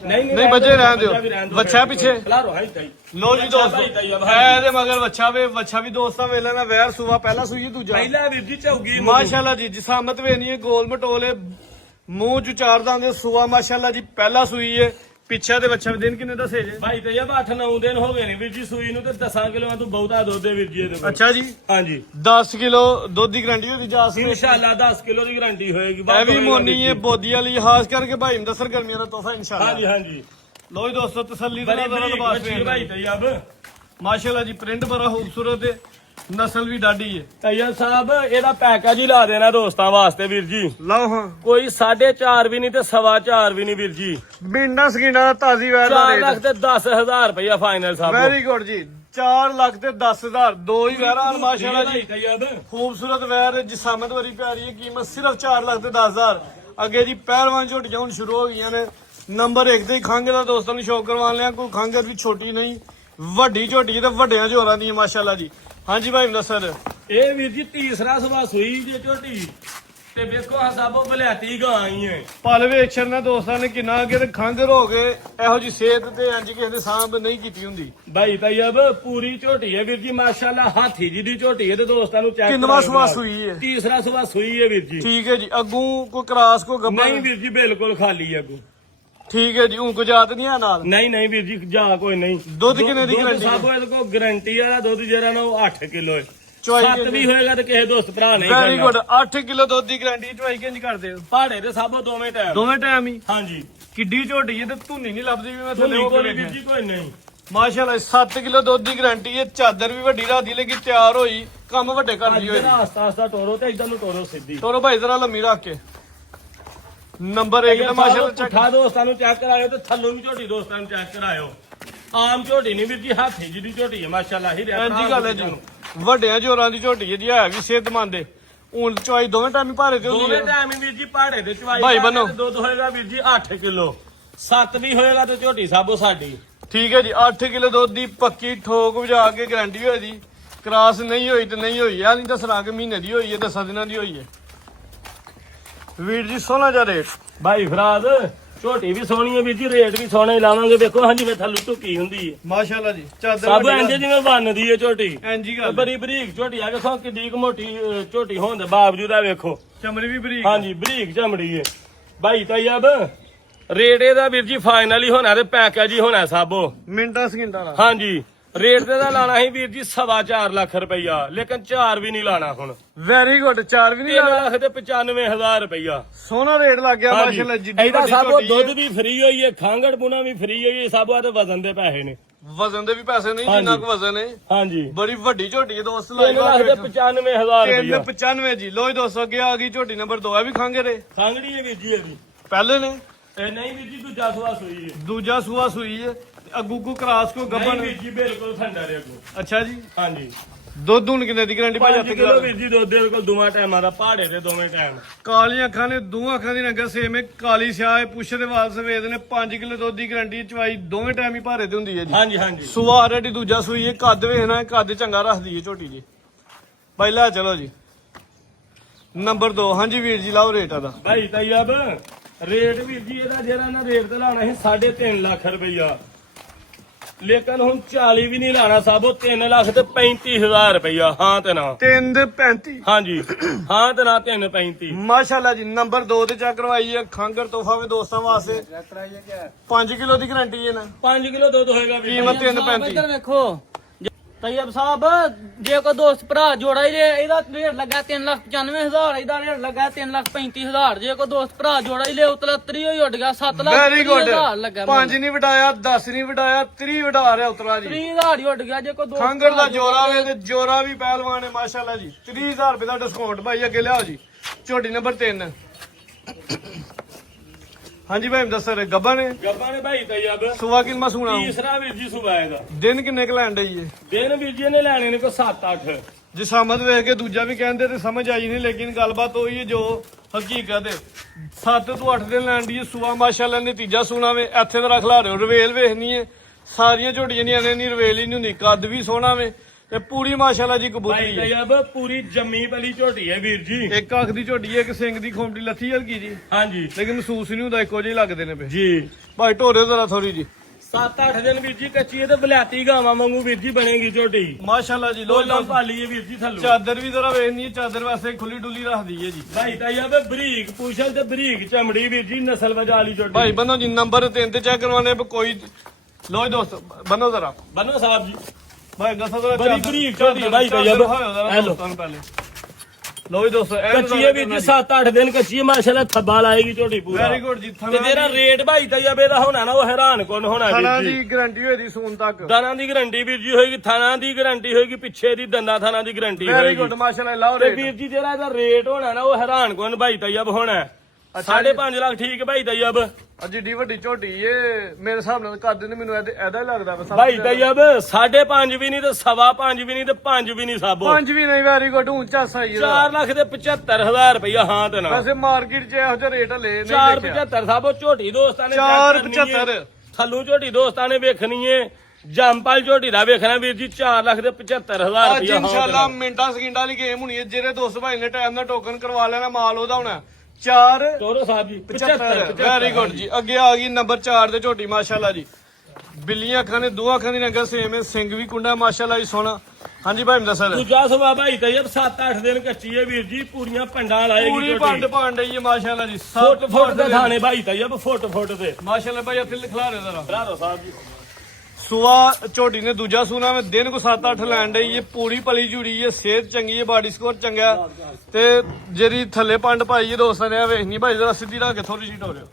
ਨਹੀਂ ਬੱਚੇ ਰਹਿਣ ਦਿਓ। ਬੱਚਾ ਪਿੱਛੇ ਖਲਾਰੋ ਹਾਈ ਤਾਈ। ਲੋ ਜੀ ਦੋਸਤੋ ਹੈ ਇਹਦੇ ਮਗਰ ਬੱਚਾ ਵੇ। ਬੱਚਾ ਵੀ ਦੋਸਤਾਂ ਵੇਲੇ ਨਾ ਵੈਰ ਸੂਆ ਪਹਿਲਾ ਸੂਈ ਦੂਜਾ ਪਹਿਲਾ ਵੀਰ ਜੀ ਝੌਗੀ ਮਾਸ਼ਾਅੱਲਾ ਜੀ। ਜਿਸਾਮਤ ਵੇ ਨਹੀਂ ਹੈ ਗੋਲ ਮਟੋਲੇ ਮੂੰਹ ਚ ਚਾਰ ਦੰਦ ਸੂਆ ਮਾਸ਼ਾਅੱਲਾ ਜੀ। ਪਹਿਲਾ ਸੂਈ ਹੈ ਪਿੱਛੇ ਦੇ ਬੱਚਾ ਦਿਨ ਕਿੰਨੇ ਦੱਸੇ ਜੇ? ਭਾਈ ਤੈਯਬ 8-9 ਦਿਨ ਹੋ ਗਏ ਨੇ ਵੀਰ ਜੀ ਸੂਈ ਨੂੰ ਤੇ 10 ਕਿਲੋਆਂ ਤੋਂ ਬਹੁਤਾ ਦੁੱਧ ਹੈ ਵੀਰ ਜੀ ਇਹਦੇ ਕੋਲ। ਅੱਛਾ ਜੀ। ਹਾਂਜੀ 10 ਕਿਲੋ ਦੁੱਧ ਦੀ ਗਰੰਟੀ ਹੋਗੀ ਜਾਸ ਨੂੰ। ਇਨਸ਼ਾਅੱਲਾ 10 ਕਿਲੋ ਦੀ ਗਾਰੰਟੀ ਹੋਏਗੀ। ਇਹ ਵੀ ਮੋਨੀ ਹੈ ਬੋਦੀ ਵਾਲੀ ਖਾਸ ਕਰਕੇ ਭਾਈ ਮੁਦੱਸਰ ਗਰਮੀਆਂ ਦਾ ਤੋਹਫਾ ਇਨਸ਼ਾਅੱਲਾ। ਹਾਂਜੀ ਹਾਂਜੀ ਲੋ ਜੀ ਦੋਸਤੋ ਤਸੱਲੀ ਦਾ ਬੜੀ ਜ਼ਰਾ ਬੜੀ ਲਿਬਾਸ ਵੱਛੀ ਵੇਖ ਭਾਈ ਤੈਯਬ। ਮਾਸ਼ਾਅੱਲਾ ਜੀ ਪ੍ਰਿੰਟ ਬੜਾ ਖੂਬਸੂਰਤ ਹੈ ਨਸਲ ਵੀ ਡਾਢੀ ਹੈ। ਤੈਯਬ ਸਾਹਿਬ ਇਹਦਾ ਪੈਕੇਜ ਹੀ ਲਾ ਦੇਣਾ ਦੋਸਤਾਂ ਵਾਸਤੇ ਵੀਰ ਜੀ। ਲਓ ਹਾਂ ਕੋਈ 4.5 ਵੀ ਨਹੀਂ ਤੇ 4.25 ਵੀ ਨਹੀਂ ਵੀਰ ਜੀ। ਬਿੰਡਾ ਸਕੀਨਾ ਦਾ ਤਾਜ਼ੀ ਵੈਰ ਦਾ 4 ਲੱਖ ਰੇਟ। ਤੇ 10,000 ਰੁਪਇਆ ਫਾਈਨਲ ਸਾਹਿਬ। ਵੈਰੀ ਗੁੱਡ ਜੀ। 4 ਲੱਖ ਤੇ 10,000 ਦੋ ਹੀ ਵੈਰਾਂ ਮਾਸ਼ਾਅੱਲਾ ਜੀ। ਤੈਯਬ ਖੂਬਸੂਰਤ ਵੈਰ ਜਿਸਾਮਤ ਵਾਲੀ ਪਿਆਰੀ ਹੈ। ਕੀਮਤ ਸਿਰਫ 4 ਲੱਖ ਤੇ 10,000। ਅੱਗੇ ਜੀ ਪਹਿਲਵਾਨ ਝੋਟੀਆਂ ਹੁਣ ਸ਼ੁਰੂ ਹੋ ਗਈਆਂ ਨੇ। ਨੰਬਰ 1 ਤੇ ਖੰਗ ਦਾ ਦੋਸਤਾਂ ਨੂੰ ਸ਼ੌਕ ਕਰਵਾ ਲਿਆ। ਕੋਈ ਖੰਗਰ ਵੀ ਛੋਟੀ ਨਹੀਂ ਵੱਡੀ ਝੋਟੀ ਤੇ ਵੱਡਿਆਂ ਜੋਰਾਂ ਦੀ ਮਾਸ਼ਾਅੱਲਾ ਜੀ। ਹਾਂਜੀ ਭਾਈ ਦੱਸਰ ਇਹ ਵੀਰ ਜੀ ਤੀਸਰਾ ਸਵਾ ਸੂਈ ਜੇ ਝੋਟੀ ਤੇ ਵੇਖੋ ਆ ਸਾਬੋ ਬਲਿਆਤੀ ਗਾਂ ਆਈ ਹੈ। ਪਲ ਵੇਖਣ ਨਾਲ ਦੋਸਤਾਂ ਨੇ ਕਿੰਨਾ ਅੱਗੇ ਤੇ ਖੰਘਰ ਹੋ ਗਏ ਇਹੋ ਜੀ ਸਿਹਤ ਤੇ ਇੰਜ ਕਿਸੇ ਦੇ ਸਾਂਭ ਨਹੀਂ ਕੀਤੀ ਹੁੰਦੀ। ਭਾਈ ਤੈਯਬ ਪੂਰੀ ਝੋਟੀ ਹੈ ਵੀਰ ਜੀ ਮਾਸ਼ਾਅੱਲਾ ਹਾਥੀ ਜੀ ਦੀ ਝੋਟੀ ਹੈ ਤੇ ਦੋਸਤਾਂ ਨੂੰ ਚੈੱਕ ਕਿੰਨਵਾਂ ਸਵਾ ਸੂਈ ਹੈ? ਤੀਸਰਾ ਸਵਾ ਸੂਈ ਹੈ ਵੀਰ ਜੀ। ਠੀਕ ਹੈ ਜੀ ਅੱਗੂ ਕੋਈ ਕਰਾਸ ਕੋ ਗੱਬਾ ਨਹੀਂ ਵੀਰ ਜੀ ਬਿਲਕੁਲ ਖਾਲੀ ਹੈ ਅੱਗੋਂ। ਠੀਕ ਹੈ ਜੀ ਉਹ ਗੁਜਾਤ ਨਹੀਂ ਆ ਨਾਲ ਨਹੀਂ ਨਹੀਂ ਵੀਰ ਜੀ ਜਾ ਕੋਈ ਨਹੀਂ। ਦੁੱਧ ਕਿੰਨੇ ਦੀ ਗਰੰਟੀ ਸਾਬੋ ਇਹਦੇ ਕੋਲ ਗਾਰੰਟੀ ਵਾਲਾ ਦੁੱਧ ਜਿਹੜਾ ਨਾ ਉਹ 8 ਕਿਲੋ ਹੈ। ਚੁਆਈ 7 ਵੀ ਹੋਏਗਾ ਤੇ ਕਿਸੇ ਦੋਸਤ ਭਰਾ ਨਹੀਂ ਵੈਰੀ ਗੁੱਡ 8 ਕਿਲੋ ਦੁੱਧ ਦੀ ਗਰੰਟੀ ਚੁਆਈ ਕਿੰਜ ਕਰਦੇ ਹੋ? ਪਹਾੜੇ ਦੇ ਸਾਬੋ ਦੋਵੇਂ ਟਾਈਮ। ਦੋਵੇਂ ਟਾਈਮ ਹੀ ਹਾਂਜੀ ਕਿੱਡੀ ਝੋਟੀ ਹੈ ਤੇ ਧੁੰਨੀ ਨਹੀਂ ਲੱਭਦੀ ਵੀ ਮੈਂ ਥੱਲੇ ਥੱਲੇ ਕੋਈ ਵੀਰ ਜੀ ਕੋਈ ਨਹੀਂ। ਮਾਸ਼ਾਅੱਲਾ 7 ਕਿਲੋ ਦੁੱਧ ਦੀ ਗਰੰਟੀ ਹੈ। ਚਾਦਰ ਵੀ ਵੱਡੀ ਰਾਦੀ ਲੱਗੀ ਤਿਆਰ ਹੋਈ ਕੰਮ ਵੱਡੇ ਕਰਦੀ ਹੋਈ। ਆਸਤਾ ਆਸਤਾ ਟੋਰੋ ਤੇ ਇਦਾਂ ਨੂੰ ਟੋਰੋ ਸਿੱਧੀ। ਤੋਰੋ ਭਾਈ ਜ਼ਰਾ ਲੰਮੀ ਰੱਖ ਕੇ ਨੰਬਰ 1 ਤੇ ਮਾਸ਼ਾਅੱਲਾ ਪੁੱਠਾ ਦੋਸਤਾਂ ਨੂੰ ਚੈੱਕ ਕਰਾਇਓ ਤੇ ਥੱਲੋਂ ਵੀ ਝੋਟੀ ਦੋਸਤਾਂ ਨੂੰ ਚੈੱਕ ਕਰਾਇਓ। ਆਮ ਝੋਟੀ ਨਹੀਂ ਵੀਰ ਜੀ ਹਾਥੀ ਜੀ ਦੀ ਝੋਟੀ ਹੈ ਮਾਸ਼ਾਅੱਲਾ ਹੀ ਰਿਹਾ। ਇੰਜੀ ਗੱਲ ਹੈ ਜੀ ਵੱਡਿਆਂ ਜੋਰਾਂ ਦੀ ਝੋਟੀ ਹੈ ਜੀ ਹੈ ਵੀ ਸਿਹਤਮੰਦ ਹੈ। ਹੁਣ ਚੁਆਈ ਦੋਵੇਂ ਟਾਈਮ ਹੀ ਭਾਰੇ ਤੇ ਹੁੰਦੀ ਦੋਵੇਂ ਹੈ। ਟਾਈਮ ਹੀ ਵੀਰ ਜੀ ਪਹਾੜੇ ਦੇ ਚਵਾਈ ਭਾਈ ਬੰਨੋ। ਦੁੱਧ ਹੋਏਗਾ ਵੀਰ ਜੀ 8 ਕਿਲੋ 7 ਵੀ ਹੋਏਗਾ ਤੇ ਝੋਟੀ ਸਾਬੋ ਸਾਡੀ। ਠੀਕ ਹੈ ਜੀ 8 ਕਿਲੋ ਦੁੱਧ ਦੀ ਪੱਕੀ ਠੋਕ ਵਜਾ ਕੇ ਗਾਰੰਟੀ ਹੋਈ ਦੀ। ਕਰਾਸ ਨਹੀਂ ਹੋਈ ਤੇ ਨਹੀਂ ਹੋਈ ਆ ਨਹੀਂ ਦੱਸਣਾ ਕਿ ਮਹੀਨੇ ਦੀ ਹੋਈ ਹੈ 10 ਦਿਨਾਂ ਦੀ ਹੋਈ ਹੈ। ਵੀਰ ਜੀ ਸੋਹਣਾ ਜਿਹਾ ਰੇਟ ਭਾਈ ਫਰਾਦ ਝੋਟੀ ਵੀ ਸੋਹਣੀ ਹੈ ਵੀਰ ਜੀ ਰੇਟ ਵੀ ਸੋਹਣਾ ਹੀ ਲਾਵਾਂਗੇ। ਵੇਖੋ ਹਾਂਜੀ ਮੈਂ ਥੱਲੋਂ ਢੁੱਕੀ ਹੁੰਦੀ ਹੈ ਮਾਸ਼ਾਅੱਲਾ ਜੀ ਚਾਦਰ ਸਭ ਇੰਜ ਜਿਵੇਂ ਬਣਦੀ ਹੈ ਝੋਟੀ। ਇੰਜੀ ਗੱਲ ਬੜੀ ਬਰੀਕ ਝੋਟੀ ਆ ਵੇਖੋ ਕਿੱਡੀ ਕੁ ਮੋਟੀ ਝੋਟੀ ਹੋਣ ਦੇ ਬਾਵਜੂਦ ਆ ਵੇਖੋ ਚਮੜੀ ਵੀ ਬਰੀਕ ਹਾਂਜੀ ਬਰੀਕ ਚਮੜੀ ਹੈ। ਭਾਈ ਤੈਯਬ ਰੇਟ ਇਹਦਾ ਵੀਰ ਜੀ ਫਾਈਨਲ ਹੀ ਹੋਣਾ ਤੇ ਪੈਕੇਜ ਹੀ ਹੋਣਾ ਸਾਬੋ। ਮਿੰਟਾਂ ਸਕਿੰਟਾਂ ਦਾ ਹਾਂਜੀ ਰੇਟ ਤੇ ਦਾ ਲਾਣਾ ਸੀ ਵੀਰ ਜੀ 4.5 ਲੱਖ ਰੁਪਈਆ ਲੇਕਿਨ 4 ਵੀ ਨਹੀਂ ਲਾਣਾ ਹੁਣ। ਵੈਰੀ ਗੁੱਡ 4 ਵੀ ਨਹੀਂ 3 ਲੱਖ ਤੇ 95,000 ਰੁਪਈਆ ਸੋਹਣਾ ਰੇਟ ਲੱਗ ਗਿਆ ਮਾਸ਼ਾਅੱਲਾ ਜਿੱਡੀ ਇਹਦਾ ਵੱਡੀ ਸਾਬੋ ਝੋਟੀ ਦੁੱਧ ਹੈ। ਵੀ ਫ੍ਰੀ ਹੋਈ ਹੈ ਖਾਂਗੜ ਪੁਣਾ ਵੀ ਫ੍ਰੀ ਹੋਈ ਹੈ ਸਾਬੋ ਆ ਤੇ ਵਜ਼ਨ ਦੇ ਪੈਸੇ ਨੇ। ਵਜ਼ਨ ਦੇ ਵੀ ਪੈਸੇ ਨਹੀਂ ਜਿੰਨਾ ਕੁ ਵਜ਼ਨ ਹੈ। ਹਾਂਜੀ ਬੜੀ ਵੱਡੀ ਝੋਟੀ ਹੈ ਦੋਸਤ 3 ਲੱਖ ਤੇ 95,000 ਰੁਪਈਆ 95 ਜੀ ਲੋ ਜੀ ਦੋਸਤੋ ਅੱਗੇ ਆ ਗਈ ਝੋਟੀ ਨੰਬਰ 2 ਹੈ ਵੀ ਖਾਂਗੇ ਰੇ ਖਾਂਗੜੀ ਹੈ ਵੀਰ ਜੀ ਇਹਦੀ। ਪਹਿਲੇ ਨੇ ਇਹ ਨਹੀਂ ਵੀਰ ਜੀ ਦੂਜਾ ਸਵਾ ਸੂਈ ਹੈ। ਦੂਜਾ ਸੂਆ ਸੂਈ ਹੈ ਅੱਗੂ ਕੋ ਕਰਾਸ ਕੋ ਨਹੀਂ ਗੱਬਨ ਵੀਰ ਜੀ ਬਿਲਕੁਲ ਠੰਡਾ ਰੇ ਅੱਗੋਂ। ਅੱਛਾ ਜੀ ਹਾਂਜੀ ਦੁੱਧ ਹੁਣ ਕਿੰਨੇ ਦੀ ਗਰੰਟੀ ਭਾਈ 5 ਹੱਥ ਕਿਲੋ ਵੀਰ ਜੀ ਦੁੱਧ ਦੇ ਕੋਲ ਦੋਵਾਂ ਟਾਈਮਾਂ ਦਾ ਪਹਾੜੇ ਦੇ ਦੋਵੇਂ ਟਾਈਮ। ਕਾਲੀਆਂ ਅੱਖਾਂ ਨੇ ਦੋਹਾਂ ਅੱਖਾਂ ਦੀ ਰੰਗਤ ਸੇਮ ਹੈ ਕਾਲੀ ਸਿਆਹ ਹੈ ਪੁੱਛ ਦੇ ਵਾਲ ਸਵੇਦ ਨੇ 5 ਕਿਲੋ ਦੁੱਧ ਦੀ ਗਰੰਟੀ ਚਵਾਈ ਦੋਵੇਂ ਟਾਈਮ ਹੀ ਭਾਰੇ ਤੇ ਹੁੰਦੀ ਹੈ ਜੀ। ਹਾਂਜੀ ਹਾਂਜੀ ਸੂਆ ਆਲਰੇਡੀ ਦੂਜਾ ਸੂਈ ਹੈ ਕੱਦ ਵੇਖਣਾ ਹੈ ਕੱਦ ਚੰਗਾ ਰੱਖਦੀ ਹੈ ਝੋਟੀ ਜੀ। ਪਹਿਲਾ ਚਲੋ ਜੀ ਨੰਬਰ 2 ਹਾਂਜੀ ਵੀਰ ਜੀ ਲਾਓ ਰੇਟ ਆਦਾ ਭਾਈ ਤੈਯਬ ਰੇਟ ਵੀਰ ਜੀ ਇਹਦਾ ਜਿਹੜਾ ਨਾ ਰੇਟ ਤੇ ਲਾਣਾ ਸੀ 3.5 ਲੱਖ ਰੁਪਈਆ ਲੇਕਿਨ ਹੁਣ 40 ਵੀ ਨਹੀਂ ਲਾਣਾ ਸਾਬੋ 3 ਲੱਖ ਤੇ 35,000 ਰੁਪਈਆ ਹਾਂ ਤੇ ਨਾ 3 ਦੇ 35 ਹਾਂਜੀ ਹਾਂ ਤੇ ਨਾ 3.35 ਮਾਸ਼ਾਅੱਲਾ ਜੀ ਨੰਬਰ 2 ਤੇ ਚੈੱਕ ਕਰਵਾਈ ਹੈ ਖਾਂਗਰ ਤੋਹਫਾ ਵੀ ਦੋਸਤਾਂ ਵਾਸਤੇ 5 ਕਿਲੋ ਦੀ ਗਰੰਟੀ ਹੈ ਨਾ 5 ਕਿਲੋ ਦੁੱਧ ਹੋਏਗਾ ਵੀਰ ਜੀ। ਕੀਮਤ 3.35 ਇੱਧਰ ਵੇਖੋ ਤੈਯਬ ਸਾਹਿਬ ਜੇ ਕੋਈ ਦੋਸਤ ਭਰਾ ਜੋੜਾ ਹੀ ਜੇ ਇਹਦਾ ਰੇਟ ਲੱਗਾ 3,95,000 ਇਹਦਾ ਰੇਟ ਲੱਗਾ 3,35,000 ਜੇ ਕੋਈ ਦੋਸਤ ਭਰਾ ਜੋੜਾ ਹੀ ਲੈ ਉਤਲਾ 30 ਹੀ ਉੱਡ ਗਿਆ ਵੈਰੀ ਗੁੱਡ 7,30,000 ਲੱਗਾ 5 ਨਹੀਂ ਵਟਾਇਆ 10 ਨਹੀਂ ਵਟਾਇਆ 30 ਵਟਾ ਰਿਹਾ ਉਤਰਾ ਜੀ 30,000 ਹੀ ਉੱਡ ਗਿਆ ਜੇ ਕੋਈ ਦੋਸਤ ਖਾਂਗਰ ਦਾ ਜੋਰਾ ਵੇ ਤੇ ਜੋਰਾ ਵੀ ਪਹਿਲਵਾਨ ਹੈ ਮਾਸ਼ਾਅੱਲਾ ਜੀ 30,000 ਰੁਪਏ ਦਾ ਡਿਸਕਾਊਂਟ ਭਾਈ ਅੱਗੇ ਲਿਆਓ ਜੀ ਝੋਟੀ ਨੰਬਰ 3 ਹਾਂਜੀ ਭਾਈ ਦੱਸੋ ਗੱਬਾ ਨੇ ਗੱਬਾਂ ਨੇ ਭਾਈ ਤੈਯਬ ਸੁਆ ਕਿੰਨਾ ਸੁਣਾ ਤੀਸਰਾ ਵੀਰ ਜੀ ਸੁਬਾ ਇਹਦਾ ਦਿਨ ਕਿੰਨੇ ਕੁ ਲੈਣ ਡਈ ਏ ਦਿਨ ਵੀਰ ਜੀ ਨੇ ਲੈਣੇ ਨੇ ਕੋ 7-8 ਜੇ ਸਾਮਤ ਵੇਖ ਕੇ ਦੂਜਾ ਵੀ ਕਹਿੰਦੇ ਤੇ ਸਮਝ ਆਈ ਨਹੀਂ ਲੇਕਿਨ ਗੱਲਬਾਤ ਹੋਈ ਹੈ ਜੋ ਹਕੀਕਤ ਹੈ 7 ਤੋਂ 8 ਦਿਨ ਲੈਣ ਦੀ ਸੁਆ ਮਾਸ਼ਾਅੱਲਾ ਨੇ ਤੀਜਾ ਸੁਣਾ ਵੇ ਇੱਥੇ ਦਾ ਰੱਖ ਲਾ ਰਹੇ ਹੋ ਰਵੇਲ ਵੇਖਣੀ ਹੈ ਸਾਰੀਆਂ ਝੋਟੀਆਂ ਨਹੀਂ ਆਨੇ ਨਹੀਂ ਰਵੇਲ ਹੀ ਨਹੀਂ ਹੁੰਦੀ ਕੱਦ ਵੀ ਸੋਹਣਾ ਵੇ ਤੇ ਪੂਰੀ ਮਾਸ਼ਾਅੱਲਾ ਜੀ ਭਾਈ ਕਬੂਤਰੀ ਹੈ ਤੈਯਬ ਪੂਰੀ ਜੰਮੀ ਪਲੀ ਝੋਟੀ ਹੈ ਵੀਰ ਜੀ। ਇੱਕ ਅੱਖ ਦੀ ਝੋਟੀ ਹੈ ਇੱਕ ਸਿੰਘ ਦੀ ਖੋਮਟੀ ਲੱਥੀ ਹਲਕੀ ਜੀ ਹਾਂਜੀ ਲੇਕਿਨ ਮਹਿਸੂਸ ਨਹੀਂ ਹੁੰਦਾ ਇੱਕੋ ਜਿਹੇ ਲੱਗਦੇ ਨੇ ਪਏ ਜੀ ਭਾਈ ਢੋਰੇ ਜ਼ਰਾ ਥੋੜੀ ਜੀ 7-8 ਦਿਨ ਵੀਰ ਜੀ ਕੱਚੀ ਹੈ ਤੇ ਬਲਿਆਤੀ ਗਾਵਾਂ ਵਾਂਗੂ ਵੀਰ ਜੀ ਬਣੇਗੀ ਝੋਟੀ। ਮਾਸ਼ਾਅੱਲਾ ਜੀ ਲੋਲਾਂ ਪਾਲੀ ਹੈ ਵੀਰ ਜੀ ਥੱਲੋਂ। ਚਾਦਰ ਵੀ ਜ਼ਰਾ ਵੇਖਣੀ ਹੈ ਚਾਦਰ ਵੈਸੇ ਖੁੱਲੀ ਡੁੱਲੀ ਰੱਖਦੀ ਹੈ ਜੀ ਭਾਈ ਤੈਯਬ ਬਰੀਕ ਪੁਸ਼ਲ ਤੇ ਬਰੀਕ ਚਮੜੀ ਵੀਰ ਜੀ ਨਸਲ ਵਜਾ ਵਾਲੀ ਝੋਟੀ। ਭਾਈ ਬੰਨੋ ਜੀ ਨੰਬਰ 3 ਤੇ ਚੈੱਕ ਕਰਵਾਣੇ ਕੋਈ ਲੋ ਦੋਸਤ ਬੰਨੋ ਜ਼ਰਾ ਬੰਨੋ ਸਾਹਿਬ ਜੀ ਭਾਈ ਦੱਸੋ ਜ਼ਰਾ ਬੜੀ ਬਰੀਕ ਝੋਟੀ ਹੈ ਭਾਈ ਤੈਯਬ। ਹੈਲੋ ਪਹਿਲੇ ਲੋ ਜੀ ਦੋਸਤੋ ਕੱਚੀ ਹੈ ਵੀਰ ਜੀ 7-8 ਦਿਨ ਕੱਚੀ ਹੈ ਮਾਸ਼ਾਅੱਲਾ ਥੱਬਾ ਲਾਏਗੀ ਝੋਟੀ ਪੂਰਾ। ਵੈਰੀ ਗੁੱਡ ਜੀ ਤੇ ਜਿਹੜਾ ਰੇਟ ਭਾਈ ਤੈਯਬ ਇਹਦਾ ਹੋਣਾ ਨਾ ਉਹ ਹੈਰਾਨ ਕੋਨ ਹੋਣਾ ਥਣਾ ਵੀਰ ਦੀ ਜੀ। ਗਾਰੰਟੀ ਹੋਈ ਦੀ ਸੂਨ ਤੱਕ ਦਾਣਾ ਦੀ ਗਰੰਟੀ ਵੀਰ ਜੀ ਹੋਏਗੀ ਥਾਣਾ ਦੀ ਗਰੰਟੀ ਹੋਏਗੀ ਪਿੱਛੇ ਦੀ ਦੰਦਾਂ ਥਾਣਾ ਦੀ ਗਰੰਟੀ ਵੈਰੀ ਹੋਏਗੀ। ਗੁੱਡ ਮਾਸ਼ਾਅੱਲਾ ਲਾਓ ਤੇ ਰੇਟ ਵੀਰ ਜੀ ਜਿਹੜਾ ਇਹਦਾ ਰੇਟ ਹੋਣਾ ਨਾ ਉਹ ਹੈਰਾਨ ਕੋਨ ਭਾਈ ਤੈਯਬ ਹੋਣਾ 5.5 ਲੱਖ ਠੀਕ ਹੈ ਭਾਈ ਤੈਯਬ। ਜਿੱਡੀ ਵੱਡੀ ਝੋਟੀ ਏ ਮੇਰੇ ਹਿਸਾਬ ਨਾਲ ਕੱਦ ਨੇ ਮੈਨੂੰ ਇਹਦਾ ਹੀ ਲੱਗਦਾ ਵਾ ਭਾਈ ਤੈਯਬ 5.5 ਵੀ ਨਹੀਂ ਤੇ 5.5 ਵੀ ਨਹੀਂ ਤੇ 5 ਵੀ ਨਹੀਂ ਸਾਬੋ। 5 ਵੀ ਨਹੀਂ ਵੈਰੀ ਗੁੱਡ ਉੱਚਾ ਸਹੀ 4 ਲੱਖ ਤੇ 75,000 ਰੁਪਇਆ ਹਾਂ ਤੇ ਨਾ ਵੈਸੇ ਮਾਰਕੀਟ 'ਚ ਇਹੋ ਜਿਹਾ ਰੇਟ ਹਲੇ ਨਹੀਂ 4 ਦੇਖਿਆ 75 ਸਾਬੋ ਝੋਟੀ ਦੋਸਤਾਂ ਨੇ 4.75 ਥੱਲੋਂ ਝੋਟੀ ਦੋਸਤਾਂ ਨੇ ਵੇਖਣੀ ਏ ਜੰਪਲ ਝੋਟੀ ਦਾ ਵੇਖਣਾ ਵੀਰ ਜੀ 4,75,000 ਅੱਜ ਰੁਪਇਆ ਇਨਸ਼ਾਅੱਲਾ ਮਿੰਟਾਂ ਸਕਿੰਟਾਂ ਵਾਲੀ ਗੇਮ ਹੋਣੀ ਹੈ। ਜਿਹੜੇ ਦੋਸਤ ਭਾਈ ਨੇ ਟਾਈਮ ਦਾ ਟੋਕਨ ਕਰਵਾ ਲੈਣਾ ਮਾਲ ਉਹਦਾ ਹੋਣਾ 4 ਤੋਰੋ ਸਾਹਿਬ ਜੀ 75 ਵੈਰੀ ਗੁੱਡ ਜੀ। ਅੱਗੇ ਆ ਗਈ ਨੰਬਰ 4 ਤੇ ਝੋਟੀ ਮਾਸ਼ਾਅੱਲਾ ਜੀ। ਬਿੱਲੀਆਂ ਅੱਖਾਂ ਨੇ ਦੋ ਅੱਖਾਂ ਦੀ ਨੰਗਾ ਸੇਮ ਹੈ। ਸਿੰਘ ਵੀ ਕੁੰਡਾ ਮਾਸ਼ਾਅੱਲਾ ਜੀ ਸੋਹਣਾ। ਹਾਂਜੀ ਭਾਈ ਦੱਸੋ ਦੂਜਾ ਸੁਭਾ ਭਾਈ ਤੈਯਬ 7-8 ਦਿਨ ਕੱਚੀ ਹੈ ਵੀਰ ਜੀ ਪੂਰੀਆਂ ਪੰਡਾਂ ਲਾਏਗੀ ਪੂਰੀ ਭੰਡ ਭੰਡ ਹੈ ਮਾਸ਼ਾਅੱਲਾ ਜੀ। ਫੁੱਟ ਦੇ ਥਾਣੇ ਭਾਈ ਤੈਯਬ ਫੁੱਟ ਤੇ ਮਾਸ਼ਾਅੱਲਾ ਭਾਈ ਇੱਥੇ ਲਿਖਲਾ ਰਹੇ ਜ਼ਰਾ ਬਰਾਦੋ ਸਾਹਿਬ ਜੀ। ਸੁਆ ਝੋਟੀ ਨੇ ਦੂਜਾ ਸੂਨਾ ਮੈਂ ਦਿਨ ਕੋ 7-8 ਲੈਣ ਡਈ ਇਹ ਪੂਰੀ ਪਲੀ ਜੁੜੀ ਹੈ। ਸਿਹਤ ਚੰਗੀ ਹੈ, ਬਾਡੀ ਸਕੋਰ ਚੰਗਾ ਤੇ ਜਿਹੜੀ ਥੱਲੇ ਪੰਡ ਪਾਈ ਹੈ ਦੋਸਤਾਂ ਨੇ ਵੇਖਣੀ ਭਾਈ ਜਰਾ ਸਿੱਧੀ ਰੱਖ ਕੇ ਥੋੜੀ ਸ਼ੀਟ ਹੋ ਰਿਹਾ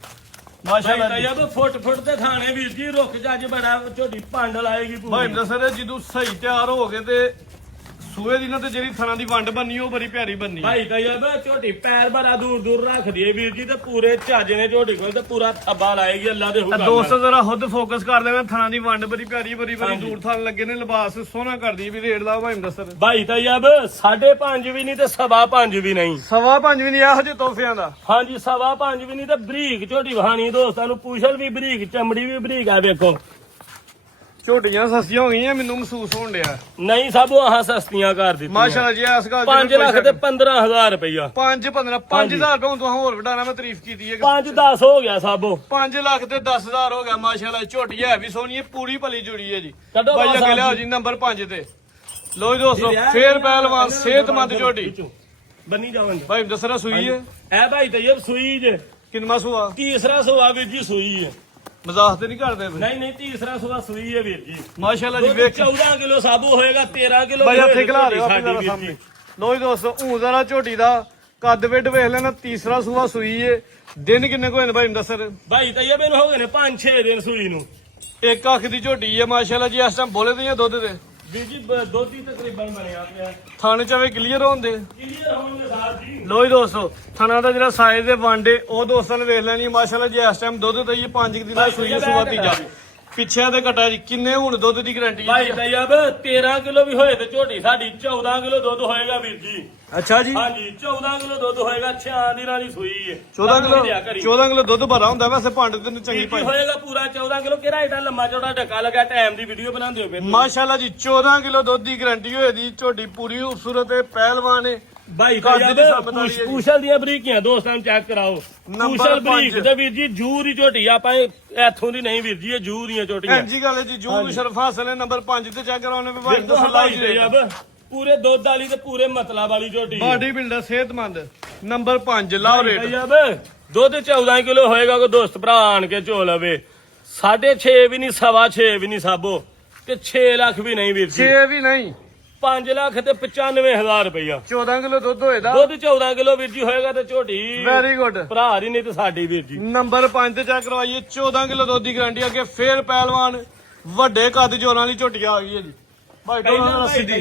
ਮਾਸ਼ਾਅੱਲਾ ਜੀ। ਤੈਯਬ ਫੁੱਟ ਤੇ ਥਾਣੇ ਵੀਰ ਜੀ ਰੁਕ ਜਾ ਅੱਜ ਬੜਾ ਝੋਟੀ ਪੰਡ ਲਾਏਗੀ ਭਾਈ ਪੂਰੀ। ਦੱਸ ਰਹੇ ਜਦੋਂ ਸਹੀ ਤਿਆਰ ਹੋ ਗਏ ਤੇ ਸੂਏ ਦੀ ਨਾ ਤੇ ਜਿਹੜੀ ਥਣਾ ਦੀ ਵੰਡ ਬੰਨੀ ਉਹ ਬੜੀ ਪਿਆਰੀ ਬੰਨੀ ਭਾਈ ਤੈਯਬ ਝੋਟੀ ਪੈਰ ਬੜਾ ਦੂਰ ਰੱਖਦੀ ਹੈ ਵੀਰ ਜੀ ਤੇ ਪੂਰੇ ਝਾਜੇ ਨੇ ਝੋਟੀ ਕੋਲ ਤੇ ਪੂਰਾ ਥੱਬਾ ਲਾਏਗੀ ਅੱਲਾ ਦੇ ਹੁਕਮ ਦੋਸਤ ਨਾਲ। ਜਰਾ ਖੁਦ ਫੋਕਸ ਕਰ ਲੈਣਾ ਥਣਾ ਦੀ ਵੰਡ ਬੜੀ ਪਿਆਰੀ ਬੜੀ ਦੂਰ ਥਾਂ ਲੱਗੇ ਨੇ ਲਿਬਾਸ ਸੋਹਣਾ ਕਰਦੀ ਵੀ ਰੇਟ ਲਾਓ ਭਾਈ ਦੱਸ ਭਾਈ ਤੈਯਬ 5.5 ਵੀ ਨਹੀਂ ਤੇ 5.5 ਵੀ ਨਹੀਂ। 5.5 ਵੀ ਨਹੀਂ ਇਹੋ ਜਿਹੇ ਤੋਹਫਿਆਂ ਦਾ। ਹਾਂਜੀ 5.5 ਵੀ ਨਹੀਂ ਤੇ ਬਰੀਕ ਝੋਟੀ ਵਹਾਣੀ ਦੋਸਤਾਂ ਨੂੰ ਪੁੱਛਲ ਵੀ ਬਰੀਕ ਚਮੜੀ ਵੀ ਬਰੀਕ ਆ ਵੇਖੋ। ਝੋਟੀਆਂ ਸਸਤੀਆਂ ਹੋ ਗਈਆਂ ਮੈਨੂੰ ਮਹਿਸੂਸ ਹੋਣ ਡਿਆ ਨਹੀਂ ਸਭ ਆਹ ਸਸਤੀਆਂ ਕਰ ਦਿੱਤੀਆਂ ਮਾਸ਼ਾਅੱਲਾ ਜੀ। ਇਸ ਗੱਲ 5 ਲੱਖ ਤੇ 15,000 ਰੁਪਇਆ 5-15 5000 ਤੋਂ ਤੂੰ ਹੋਰ ਵਡਾਣਾ ਮੈਂ ਤਾਰੀਫ ਕੀਤੀ ਹੈ 5-10 ਹੋ ਗਿਆ ਸਾਬੋ 5 ਲੱਖ ਤੇ 10,000 ਹੋ ਗਿਆ ਮਾਸ਼ਾਅੱਲਾ। ਝੋਟੀ ਹੈ ਵੀ ਸੋਹਣੀ ਹੈ ਪੂਰੀ ਭਲੀ ਜੁੜੀ ਹੈ ਜੀ। ਕੱਢੋ ਭਾਈ ਬਾਹਰ ਅੱਗੇ ਲਿਆਓ ਜੀ ਨੰਬਰ 5 ਤੇ ਲੋ ਜੀ ਦੋਸਤੋ ਫੇਰ ਪਹਿਲਵਾਨ ਸਿਹਤਮੰਦ ਝੋਟੀ ਬੰਨੀ ਜਾਵਾਂਗੇ ਭਾਈ ਦੱਸਣਾ ਸੂਈ ਹੈ ਐ ਭਾਈ ਤੈਯਬ ਸੂਈ ਜੇ ਕਿੰਨਾ ਸੂਆ ਤੀਸਰਾ ਸੁਆ ਵੀਰ ਜੀ ਸੂਈ ਹੈ। ਮਜ਼ਾਕ ਤੇ ਨਹੀਂ ਕਰਦੇ ਨਹੀਂ ਤੀਸਰਾ ਸੁਆ ਸੂਈ ਹੈ ਵੀਰ ਜੀ। ਮਾਸ਼ਾਅੱਲਾ ਜੀ ਵੇਖ 14 ਕਿਲੋ ਸਾਬੂ ਹੋਏਗਾ 13 ਕਿਲੋ ਭਾਈ ਹੱਥੇ ਖਿਲਾ ਦਿਓ ਸਾਡੀ ਆਪਣੇ ਵੀਰ ਸਾਹਮਣੇ ਜੀ। ਲੋ ਜੀ ਦੋਸਤੋ ਊਜ਼ਰਾ ਝੋਟੀ ਦਾ ਕੱਦ ਵਿੱਡ ਵੇਖ ਲੈਣਾ ਤੀਸਰਾ ਸੂਆ ਸੂਈ ਏ। ਦਿਨ ਕਿੰਨੇ ਕੋਏ ਨੇ ਭਾਈ ਦੱਸਰ ਭਾਈ ਤੈਯਬ ਇਹਨੂੰ ਹੋ ਗਏ ਨੇ 5-6 ਦਿਨ ਸੂਈ ਨੂੰ। ਇੱਕ ਅੱਖ ਦੀ ਝੋਟੀ ਹੈ ਮਾਸ਼ਾਅੱਲਾ ਜੀ। ਇਸ ਟਾਈਮ ਬੋਲੇ ਤੇ ਜਾਂ ਦੁੱਧ ਦੇ ਵੀਰ ਜੀ ਦੁੱਧ ਹੀ ਤਕਰੀਬਨ ਬਣਿਆ ਪਿਆ ਥਾਣੇ ਚਾਵੇ ਕਲੀਅਰ ਹੁੰਦੇ ਕਲੀਅਰ ਹੋਣਗੇ ਸਾਹਿਬ ਜੀ। ਲੋ ਜੀ ਦੋਸਤੋ ਥਾਣਾ ਦਾ ਜਿਹੜਾ ਸਾਈਜ਼ ਦੇ ਵਾਂਡੇ ਉਹ ਦੋਸਤਾਂ ਨੇ ਵੇਖ ਲੈਣੀ ਮਾਸ਼ਾਅੱਲਾ ਜੀ। ਇਸ ਟਾਈਮ ਦੁੱਧ ਤੇ 5 ਦਿਨ ਦਾ ਸੂਈ ਸੂਆ ਤੀਜਾ ਪਿੱਛੇ ਦੇ ਘਟਾ ਜੀ ਕਿੰਨੇ ਹੁਣ ਦੁੱਧ ਦੀ ਗਾਰੰਟੀ ਭਾਈ ਤੈਯਬ 13 ਕਿਲੋ ਵੀ ਹੋਏ ਤੇ ਝੋਟੀ ਸਾਡੀ 14 ਕਿਲੋ ਦੁੱਧ ਹੋਏਗਾ ਵੀਰ ਜੀ। ਅੱਛਾ ਜੀ ਹਾਂਜੀ 14 ਕਿਲੋ ਦੁੱਧ ਹੋਏਗਾ 6 ਦਿਨਾਂ ਦੀ ਸੂਈ ਹੈ 14 ਕਿਲੋ ਦੁੱਧ ਭਰਾ ਹੁੰਦਾ ਵੈਸੇ ਭੰਡ ਤੇ ਚੰਗੀ ਭਾਈ ਹੋਏਗਾ ਪੂਰਾ 14 ਕਿਲੋ ਕਿਹੜਾ ਏਡਾ ਲੰਮਾ ਚੌੜਾ ਢੱਕਾ ਲੱਗਾ ਟਾਈਮ ਦੀ ਵੀਡੀਓ ਬਣਾਉਂਦੇ ਹੋ ਫਿਰ ਮਾਸ਼ਾਅੱਲਾ ਜੀ 14 ਕਿਲੋ ਦੁੱਧ ਦੀ ਗਾਰੰਟੀ ਹੋਏ ਦੀ ਝੋਟੀ ਪੂਰੀ ਖੂਬਸੂਰਤ ਹੈ ਪਹਿਲਵਾਨ ਹੈ ਭਾਈ ਕੱਦ ਦੀ ਸਾਬਤ ਵਾਲੀ ਹੈ ਜੀ। ਪੂਸ਼ਲ ਦੀਆਂ ਬਰੀਕੀਆਂ ਦੋਸਤਾਂ ਨੂੰ ਚੈੱਕ ਕਰਾਓ। ਨੰਬਰ ਪੂਸ਼ਲ ਬਰੀਕ 5 ਤੇ ਵੀਰ ਜੀ ਜੂਰ ਦੀ ਝੋਟੀ ਆਪਾਂ ਇੱਥੋਂ ਦੀ ਨਹੀਂ ਵੀਰ ਜੀ ਇਹ ਜੂਰ ਦੀਆਂ ਝੋਟੀਆਂ ਹਾਂਜੀ ਗੱਲ ਹੈ ਜੀ ਜੂ ਸ਼ਰਫ ਹਾਸਲ ਹੈ ਨੰਬਰ 5 ਤੇ ਚੈੱਕ ਕਰਾਉਣੇ ਵੀ ਭਾਈ ਦੇਖੋ ਦੱਸੋ ਭਾਈ ਲਾਈ ਤੈਯਬ ਪੂਰੇ ਦੁੱਧ ਵਾਲੀ ਤੇ ਪੂਰੇ ਮਤਲਬ ਵਾਲੀ ਝੋਟੀ ਹੈ। ਬਾਡੀ ਬਿਲਡਰ ਸਿਹਤਮੰਦ ਨੰਬਰ 5 ਲਾਓ ਰੇਟ ਤੈਯਬ ਦੁੱਧ 14 ਕਿਲੋ ਹੋਏਗਾ ਕੋਈ ਦੋਸਤ ਭਰਾ ਆਣ ਕੇ ਝੋ ਲਵੇ 6.5 ਵੀ ਨਹੀਂ 6.5 ਵੀ ਨਹੀਂ ਸਾਬੋ ਤੇ 6 ਲੱਖ ਵੀ ਨਹੀਂ ਵੀਰ ਜੀ 6 ਵੀ ਨਹੀਂ 5 ਲੱਖ ਤੇ 95,000 ਰੁਪਇਆ 14 ਕਿਲੋ ਦੁੱਧ ਹੋਏਦਾ ਦੁੱਧ 14 ਕਿਲੋ ਵੀਰ ਜੀ ਹੋਏਗਾ ਤੇ ਝੋਟੀ ਵੈਰੀ ਗੁੱਡ ਭਰਾ ਦੀ ਨਹੀਂ ਤੇ ਸਾਡੀ ਵੀਰ ਜੀ। ਨੰਬਰ 5 ਤੇ ਚੈੱਕ ਕਰਵਾਈਏ 14 ਕਿਲੋ ਦੁੱਧ ਦੀ ਗਾਰੰਟੀ ਅੱਗੇ ਫੇਰ ਪਹਿਲਵਾਨ ਵੱਡੇ ਕੱਦ ਜੋਰਾਂ ਵਾਲੀ ਝੋਟੀ ਆ ਗਈ ਹੈ ਜੀ ਭਾਈ ਟੋਨਾ ਸਿੱਧੀ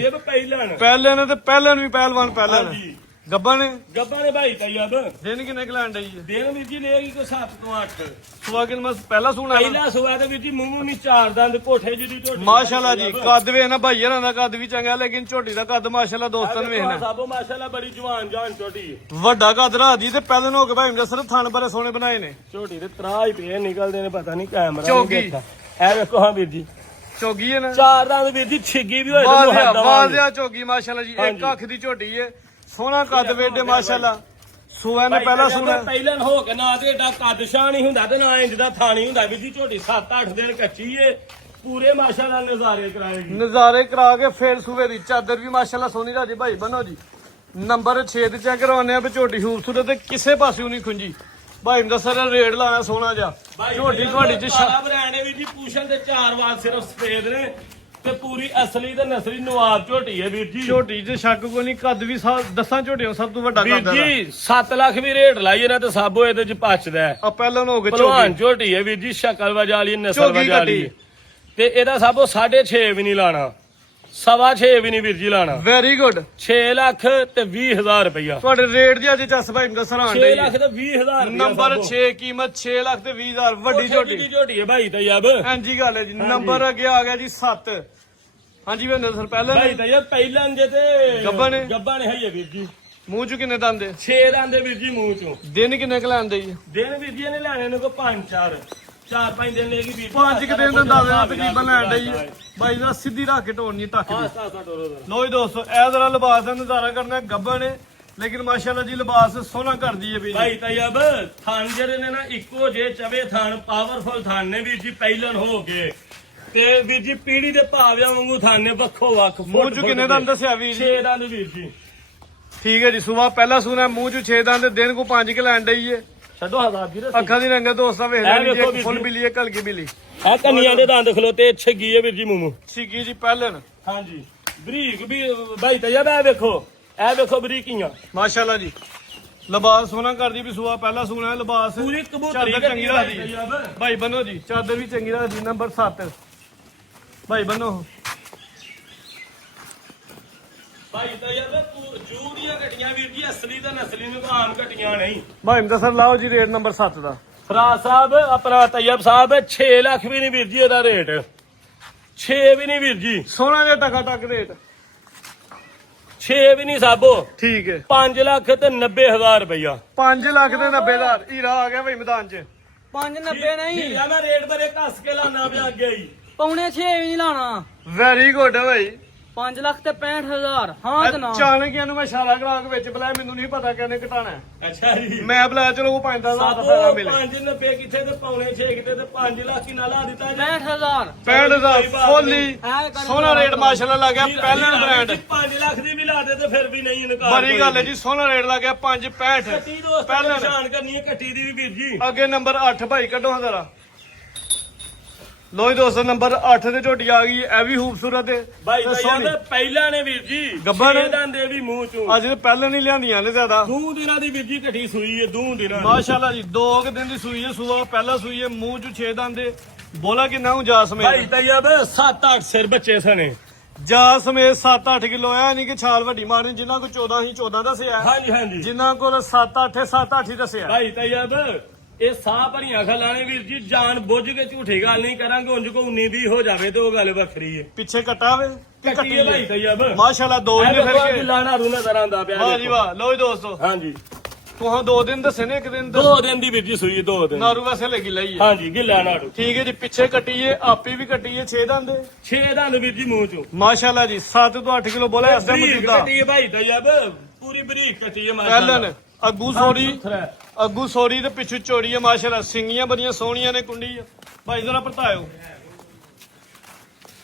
ਪਹਿਲੇ ਨੇ ਤੇ ਪਹਿਲੇ ਨੂੰ ਵੀ ਪਹਿਲਵਾਨ ਪਹਿਲੇ ਨੇ ਗੱਬਾਂ ਨੇ ਭਾਈ ਤੈਯਬ ਦਿਨ ਕਿੰਨੇ ਕਲਾਣ ਡਈ ਹੈ ਦਿਨ ਵੀਰ ਜੀ ਲੇਗੀ ਕੋਈ 7 ਤੋਂ 8 ਸੁਆ ਕਿਨ ਮੈਂ ਪਹਿਲਾ ਸੂਣਾ ਪਹਿਲਾ ਸੁਆ ਤੇ ਵੀਰ ਜੀ ਮੂੰਹ ਨਹੀਂ ਚਾਰ ਦੰਦ ਕੋਠੇ ਜਿਹਦੀ ਝੋਟੀ ਮਾਸ਼ਾਅੱਲਾ ਜੀ ਕੱਦ ਵੇਖ ਨਾ ਭਾਈ ਹਰਾਂ ਦਾ ਕੱਦ ਵੀ ਚੰਗਾ ਲੇਕਿਨ ਝੋਟੀ ਦਾ ਕੱਦ ਮਾਸ਼ਾਅੱਲਾ ਦੋਸਤਾਂ ਨੇ ਵੇਖਣਾ ਸਾਬੋ ਮਾਸ਼ਾਅੱਲਾ ਬੜੀ ਜਵਾਨ ਜਾਨ ਝੋਟੀ ਹੈ। ਵੱਡਾ ਕੱਦ ਰਾਜੀ ਤੇ ਪਹਿਲੇ ਨੂੰ ਹੋ ਕੇ ਭਾਈ ਦੱਸਰ ਥਣ ਬੜੇ ਸੋਹਣੇ ਬਣਾਏ ਨੇ ਝੋਟੀ ਦੇ ਤਰਾ ਹੀ ਪਏ ਨਿਕਲਦੇ ਨੇ ਪਤਾ ਨਹੀਂ ਕੈਮਰਾ ਚੌਗੀ। ਐ ਵੇਖੋ ਹਾਂ ਵੀਰ ਜੀ ਚੋਗੀ ਹੈ ਨਾ ਚਾਰ ਦੰਦ ਵੀਰ ਜੀ ਛਿੱਗੀ ਵੀ ਹੋਏ ਤੇ ਵਾਜ਼ਿਆ ਮੁਹੱਦਾ ਵਾਜ਼ਿਆ ਚੋਗੀ ਮਾਸ਼ਾਅੱਲਾ ਜੀ ਇੱਕ ਅੱਖ ਦੀ ਝੋਟੀ ਹੈ ਸੋਹਣਾ ਕੱਦ ਵੇਡੇ ਮਾਸ਼ਾਅੱਲਾ ਸੂਆ ਨੇ ਪਹਿਲਾ ਸੂਣਾ ਪਹਿਲਾਂ ਹੋ ਕੇ ਨਾ ਤੇ ਏਡਾ ਕੱਦ ਸ਼ਾਹ ਨਹੀਂ ਹੁੰਦਾ ਤੇ ਨਾ ਇੰਜ ਦਾ ਥਾਣੀ ਹੁੰਦਾ ਵੀਰ ਜੀ ਝੋਟੀ 7-8 ਦਿਨ ਕੱਚੀ ਏ ਪੂਰੇ ਮਾਸ਼ਾਅੱਲਾ ਨਜ਼ਾਰੇ ਕਰਾਏਗੀ ਨਜ਼ਾਰੇ ਕਰਾ ਕੇ ਫੇਰ ਸੂਵੇ ਦੀ ਚਾਦਰ ਵੀ ਮਾਸ਼ਾਅੱਲਾ ਸੋਹਣੀ ਰਾਜੀ ਭਾਈ ਬਨੋ ਜੀ ਨੰਬਰ 6 ਤੇ ਚੈੱਕ ਕਰਵਾਉਂਦੇ ਆ ਵੀ ਝੋਟੀ ਖੂਬਸੂਰਤ ਤੇ ਕਿਸੇ ਪਾਸਿਓਂ ਨਹੀਂ ਖੁੰਜੀ ਭਾਈ ਨੂੰ ਦੱਸਣਾ ਰੇਟ ਲਾਣਾ ਸੋਹਣਾ ਜਾ ਝੋਟੀ ਤੁਹਾਡੀ ਚ ਸਾਰਾ ਬ੍ਰਾਂਡ ਹੈ ਵੀਰ ਜੀ ਪੂਛਲ ਦੇ 4 ਵਾਲ ਸਿਰਫ ਸਫੇਦ ਨੇ ਤੇ ਪੂਰੀ ਅਸਲੀ ਤੇ ਨਸਲੀ ਨਵਾਬ ਝੋਟੀ ਹੈ ਵੀਰ ਜੀ ਝੋਟੀ 'ਚ ਸ਼ੱਕ ਕੋਈ ਨਹੀਂ ਕੱਦ ਵੀ ਦੱਸਾਂ ਝੋਟੀਆਂ ਸਭ ਤੋਂ ਵੱਡਾ ਵੀਰ ਕੱਦ ਹੈ ਜੀ 7 ਲੱਖ ਵੀ ਰੇਟ ਲਾਈਏ ਨਾ ਤੇ ਸਾਬੋ ਇਹਦੇ ਚ ਪਚਦਾ ਹੈ। ਆ ਪਹਿਲਾਂ ਨੂੰ ਹੋ ਗਏ ਭਲਵਾਨ ਝੋਟੀ ਝੋਟੀ ਹੈ ਵੀਰ ਜੀ ਸ਼ਕਲ ਵਜਾਲੀ ਨਸਲ ਝੋਟੀ ਵਜਾਲੀ ਕੱਟੀ। ਤੇ ਇਹਦਾ ਸਾਬੋ 6.5 ਵੀ ਨਹੀਂ ਲਾਣਾ 6.5 ਵੀ ਨਹੀਂ ਵੀਰ ਜੀ ਲਾਣਾ ਵੈਰੀ ਗੁੱਡ 6 ਲੱਖ ਤੇ 20,000 ਰੁਪਇਆ ਤੁਹਾਡੇ ਰੇਟ ਦੀ ਅੱਜ ਚੱਸ ਭਾਈ ਦੱਸਣਾ 6 ਲੱਖ ਤੇ 20,000 ਨੰਬਰ 6 ਕੀਮਤ 6 ਲੱਖ ਤੇ 20,000 ਵੱਡੀ ਝੋਟੀ ਦੀ ਝੋਟੀ ਹੈ ਭਾਈ ਤੈਯਬ ਹਾਂਜੀ ਗੱਲ ਹੈ ਜੀ ਨੰਬਰ ਅੱਗੇ ਆ ਗਿਆ ਜੀ 7 ਹਾਂਜੀ ਬੰਦੇ ਸਰ ਪਹਿਲਾਂ ਭਾਈ ਤੈਯਬ ਪਹਿਲਾਂ ਜੇ ਤੇ ਗੱਭਣ ਹੈ? ਗੱਭਣ ਹੈ ਵੀਰ ਜੀ ਮੂੰਹ 'ਚ ਕਿੰਨੇ ਦੰਦ ਹੈ 6 ਦੰਦੇ ਵੀਰ ਜੀ ਮੂੰਹ ਚੋਂ ਦਿਨ ਕਿੰਨੇ ਕਲਾਂਦੇ ਜੀ ਦਿਨ ਵੀਰ ਜੀ ਨੇ ਲੈਣੇ ਨੇ ਕੋ 5-4 4-5 ਦਿਨ ਲੈਗੀ ਵੀਰ 5 ਕਿ ਦਿਨ ਦਾ ਦਾਦਾ ਤਕਰੀਬਨ ਲੈਣ ਡਈ ਹੈ ਬਾਈ ਦਾ ਸਿੱਧੀ ਰੱਖ ਕੇ ਢੋਣ ਨਹੀਂ ਟੱਕ ਦੀ ਲੋ ਜੀ ਦੋਸਤੋ ਇਹ ਜ਼ਰਾ ਲਿਬਾਸ ਦਾ ਨਜ਼ਾਰਾ ਕਰਨਾ ਗੱਬਣ ਨੇ ਲੇਕਿਨ ਮਾਸ਼ਾਅੱਲਾ ਜੀ ਲਿਬਾਸ ਸੋਹਣਾ ਕਰਦੀ ਹੈ ਵੀਰ ਭਾਈ ਤੈਯਬ ਥਣ ਜਿਹੜੇ ਨੇ ਨਾ ਇੱਕੋ ਜੇ ਚਵੇ ਥਣ ਪਾਵਰਫੁਲ ਥਣ ਨੇ ਵੀਰ ਜੀ ਪਹਿਲਨ ਹੋ ਗਏ ਤੇ ਵੀਰ ਜੀ ਪੀੜੀ ਦੇ ਭਾਵਿਆਂ ਵਾਂਗੂ ਥਣ ਨੇ ਵੱਖੋ ਵੱਖ ਮੂੰਹ ਚ ਕਿੰਨੇ ਦੰਦ ਦੱਸਿਆ ਵੀਰ ਜੀ 6 ਦੰਦ ਵੀਰ ਜੀ ਠੀਕ ਹੈ ਜੀ ਸਵੇਰ ਪਹਿਲਾ ਸੂਣਾ ਮੂੰਹ ਚ 6 ਦੰਦ ਦਿਨ ਕੋ 5 ਕਿ ਲੈਣ ਡਈ ਹੈ ਛੱਡੋ ਹਜ਼ਾਰ ਵੀਰ ਅੱਖਾਂ ਦੀ ਰੰਗਤ ਦੋਸਤਾਂ ਵੇਖ ਇਹ ਲੈਣੀ ਵੇਖੋ ਜੀ ਫੁੱਲ ਬਿੱਲੀ ਹੈ ਕਲਕੀ ਬਿੱਲੀ ਇਹ ਕੰਨੀਆਂ ਦੇ ਦੰਦ ਖਲੋਤੇ ਛੱਗੀ ਹੈ ਵੀਰ ਜੀ ਮੂੰਹ ਸਿੱਗੀ ਜੀ ਪਹਿਲਨ ਹਾਂਜੀ ਬਰੀਕ ਵੀ ਭਾਈ ਤੈਯਬ ਇਹ ਵੇਖੋ ਬਰੀਕੀਆਂ ਮਾਸ਼ਾਅੱਲਾ ਜੀ ਲਿਬਾਸ ਸੋਹਣਾ ਕਰਦੀ ਵੀ ਸੂਆ ਪਹਿਲਾ ਸੂਣਾ ਲਿਬਾਸ ਪੂਰੀ ਕਬੂਤਰੀ ਚਾਦਰ ਚੰਗੀ ਰੱਖਦੀ ਤੈਯਬ ਭਾਈ ਬੰਨੋ ਜੀ ਚਾਦਰ ਵੀ ਚੰਗੀ ਰੱਖਦੀ ਨੰਬਰ 7 ਭਾਈ ਬੰਨੋ ਭਾਈ ਤੈਯਬ ਜੂੜੀਆਂ ਘਟੀਆਂ ਵੀਰ ਜੀ ਅਸਲੀ ਤੇ ਨਸਲੀ ਨੂੰ ਆਮ ਘਟੀਆਂ ਨਹੀਂ ਭਾਈ ਮਦਸਰ ਲਾਓ ਜੀ ਰੇਟ ਨੰਬਰ 7 ਦਾ ਫਰਾਜ਼ ਸਾਹਿਬ ਆਪਣਾ ਤੈਯਬ ਸਾਹਿਬ 6 ਲੱਖ ਵੀ ਨਹੀਂ ਵੀਰ ਜੀ ਇਹਦਾ ਰੇਟ 6 ਵੀ ਨਹੀਂ ਵੀਰ ਜੀ ਸੋਹਣਾ ਜਿਹਾ ਟਕਾ ਟਕ ਰੇਟ 6 ਵੀ ਨਹੀਂ ਸਾਬੋ ਠੀਕ ਹੈ 5 ਲੱਖ ਤੇ 90,000 ਰੁਪਇਆ 5 ਲੱਖ ਦੇ 90,000 ਹੀਰਾ ਆ ਗਿਆ ਭਾਈ ਮੈਦਾਨ 'ਚ 590 ਨਹੀਂ ਯਾ ਮੈਂ ਰੇਟ ਬਰੇ ਕੱਸ ਕੇ ਲਾਣਾ ਪਿਆ ਅੱਗੇ ਹੀ ਪੌਣੇ 6 ਵੀ ਨਹੀਂ ਲਾਣਾ ਵੈਰੀ ਗੁੱਡ ਭਾਈ 5 ਲੱਖ ਤੇ 65,000 ਹਾਂ ਤੇ ਨਾ ਅਚਾਨਕ ਇਹਨੂੰ ਮੈਂ ਇਸ਼ਾਰਾ ਕਰਾ ਕੇ ਵਿੱਚ ਬੁਲਾਇਆ ਮੈਨੂੰ ਨਹੀਂ ਪਤਾ ਕਿਹਨੇ ਘਟਾਣਾ ਹੈ। ਅੱਛਾ ਜੀ ਮੈਂ ਬੁਲਾਇਆ ਚਲੋ ਉਹ 5,000 ਦਾ ਸਾਬੋ ਫਾਇਦਾ ਮਿਲੇ 590 ਕਿੱਥੇ ਤੇ ਪੌਣੇ 6 ਕਿੱਥੇ ਤੇ 5 ਲੱਖ ਹੀ ਨਾਲ ਲਾ ਦਿੱਤਾ ਜੀ 65,000 65,000 ਫੁੱਲੀ ਸੋਹਣਾ ਰੇਟ ਮਾਸ਼ਾਅੱਲਾ ਲੱਗ ਗਿਆ ਪਹਿਲਾਂ ਬ੍ਰਾਂਡ 5 ਲੱਖ ਦੀ ਵੀ ਲਾ ਦੇ ਤੇ ਫਿਰ ਵੀ ਨਹੀਂ ਇਨਕਾਰ ਬੜੀ ਗੱਲ ਹੈ ਜੀ ਸੋਹਣਾ ਰੇਟ ਲੱਗ ਗਿਆ 565 ਕੱਟੀ ਦੋਸਤ ਪਹਿਲਾਂ ਨਿਸ਼ਾਨ ਕਰਨੀ ਹੈ ਕੱਟੀ ਦੀ ਵੀ ਵੀਰ ਜੀ ਅੱਗੇ ਨੰਬਰ 8 ਭਾਈ ਕੱਢੋ ਹਾਂ ਜ਼ਰਾ ਲੋ ਜੀ ਦੋਸਤੋ ਨੰਬਰ 8 ਤੇ ਝੋਟੀ ਆ ਗਈ ਇਹ ਵੀ ਖੂਬਸੂਰਤ ਹੈ ਭਾਈ ਤੇ ਤਾਂ ਯਾਰ ਪਹਿਲਾਂ ਨੇ ਵੀਰ ਜੀ ਗੱਭਣ ਨੇ। ਦੰਦੇ ਵੀ ਮੂੰਹ ਚੋਂ ਅੱਜ ਤੇ ਪਹਿਲਾਂ ਨਹੀਂ ਲਿਆਂਦੀਆਂ ਨੇ ਜ਼ਿਆਦਾ 2 ਦਿਨਾਂ ਦੀ ਵੀਰ ਜੀ ਕੱਟੀ ਸੂਈ ਹੈ 2 ਦਿਨਾਂ ਦੀ। ਮਾਸ਼ਾਅੱਲਾ ਜੀ 2 ਦਿਨ ਦੀ ਸੂਈ ਹੈ ਸੂਆ ਪਹਿਲਾ ਸੂਈ ਹੈ ਮੂੰਹ ਚ 6 ਦੰਦ ਦੇ ਬੋਲਾ ਕਿੰਨਾ ਹੂੰ ਜਾ ਭਾਈ ਸਮੇਤ ਤਾਂ ਯਾਰ 7-8 ਸਿਰ ਬੱਚੇ ਸਨੇ ਜਾ ਸਮੇਤ 7-8 ਕਿਲੋ ਆ ਨਹੀਂ ਕਿ ਛਾਲ ਵੱਡੀ ਮਾਰਨੀ ਜਿਨ੍ਹਾਂ ਕੋਲ 14 ਹੀ 14 ਦੱਸਿਆ ਹਾਂਜੀ ਹਾਂਜੀ ਜਿਨ੍ਹਾਂ ਕੋਲ 7-8 7-8 ਹੀ ਦੱਸਿਆ ਭਾਈ ਤੈਯਬ ਇਹ ਸਾਹ ਭਰੀਆਂ ਗੱਲਾਂ ਨੇ ਵੀਰ ਜੀ ਜਾਣ ਬੁੱਝ ਕੇ ਝੂਠੀ ਗੱਲ ਨਹੀਂ ਕਰਾਂਗੇ ਉਂਝ ਕੋ 19 ਦੀ ਹੋ ਜਾਵੇ ਤੇ ਉਹ ਗੱਲ ਵੱਖਰੀ ਹੈ ਪਿੱਛੇ ਕੱਟਾ ਵੇ ਕਿ ਕੱਟੀ ਹੈ ਭਾਈ ਤੈਯਬ ਮਾਸ਼ਾਅੱਲਾ 2 ਹੀ ਨੇ ਫਿਰ ਕੇ ਲਾਣਾ ਰੂ ਨਜ਼ਰ ਆਂਦਾ ਪਿਆ ਵਾਹ ਜੀ ਵਾਹ ਲੋ ਜੀ ਦੋਸਤੋ ਹਾਂਜੀ ਤੁਹਾਂ 2 ਦਿਨ ਦੱਸੇ ਨੇ ਇੱਕ ਦਿਨ 2 ਦਿਨ ਦੀ ਵੀਰ ਜੀ ਸੂਈ 2 ਦਿਨ ਨਾਰੂ ਵੈਸੇ ਲੱਗੀ ਲਈ ਹੈ ਹਾਂਜੀ ਗਿੱਲਾ ਨਾੜੂ ਠੀਕ ਹੈ ਜੀ ਪਿੱਛੇ ਕੱਟੀਏ ਆਪੀ ਵੀ ਕੱਟੀਏ 6 ਦੰਦ 6 ਦੰਦ ਵੀਰ ਜੀ ਮੂੰਹ ਚੋਂ ਮਾਸ਼ਾਅੱਲਾ ਜੀ 7 ਤੋਂ 8 ਕਿਲੋ ਬੋਲਾ ਇਸ ਦਾ ਬਰੀਕ ਮੌਜੂਦਾ ਕੱਟੀ ਹੈ ਭਾਈ ਤੈਯਬ ਪੂਰੀ ਬਰੀਕ ਕੱਟੀ ਹੈ ਮਾਸ਼ਾਅੱਲਾ ਪਹਿਲਨ ਅੱਗੂ ਸੋਰੀ ਅੱਗੂ ਸੋਰੀ ਤੇ ਪਿੱਛੂ ਚੋੜੀ ਹੈ ਮਾਸ਼ਾਅੱਲਾ ਸਿੰਗੀਆਂ ਬੜੀਆਂ ਸੋਹਣੀਆਂ ਨੇ ਕੁੰਡੀ ਭਾਈ ਜਰਾ ਪਰਤਾਇਓ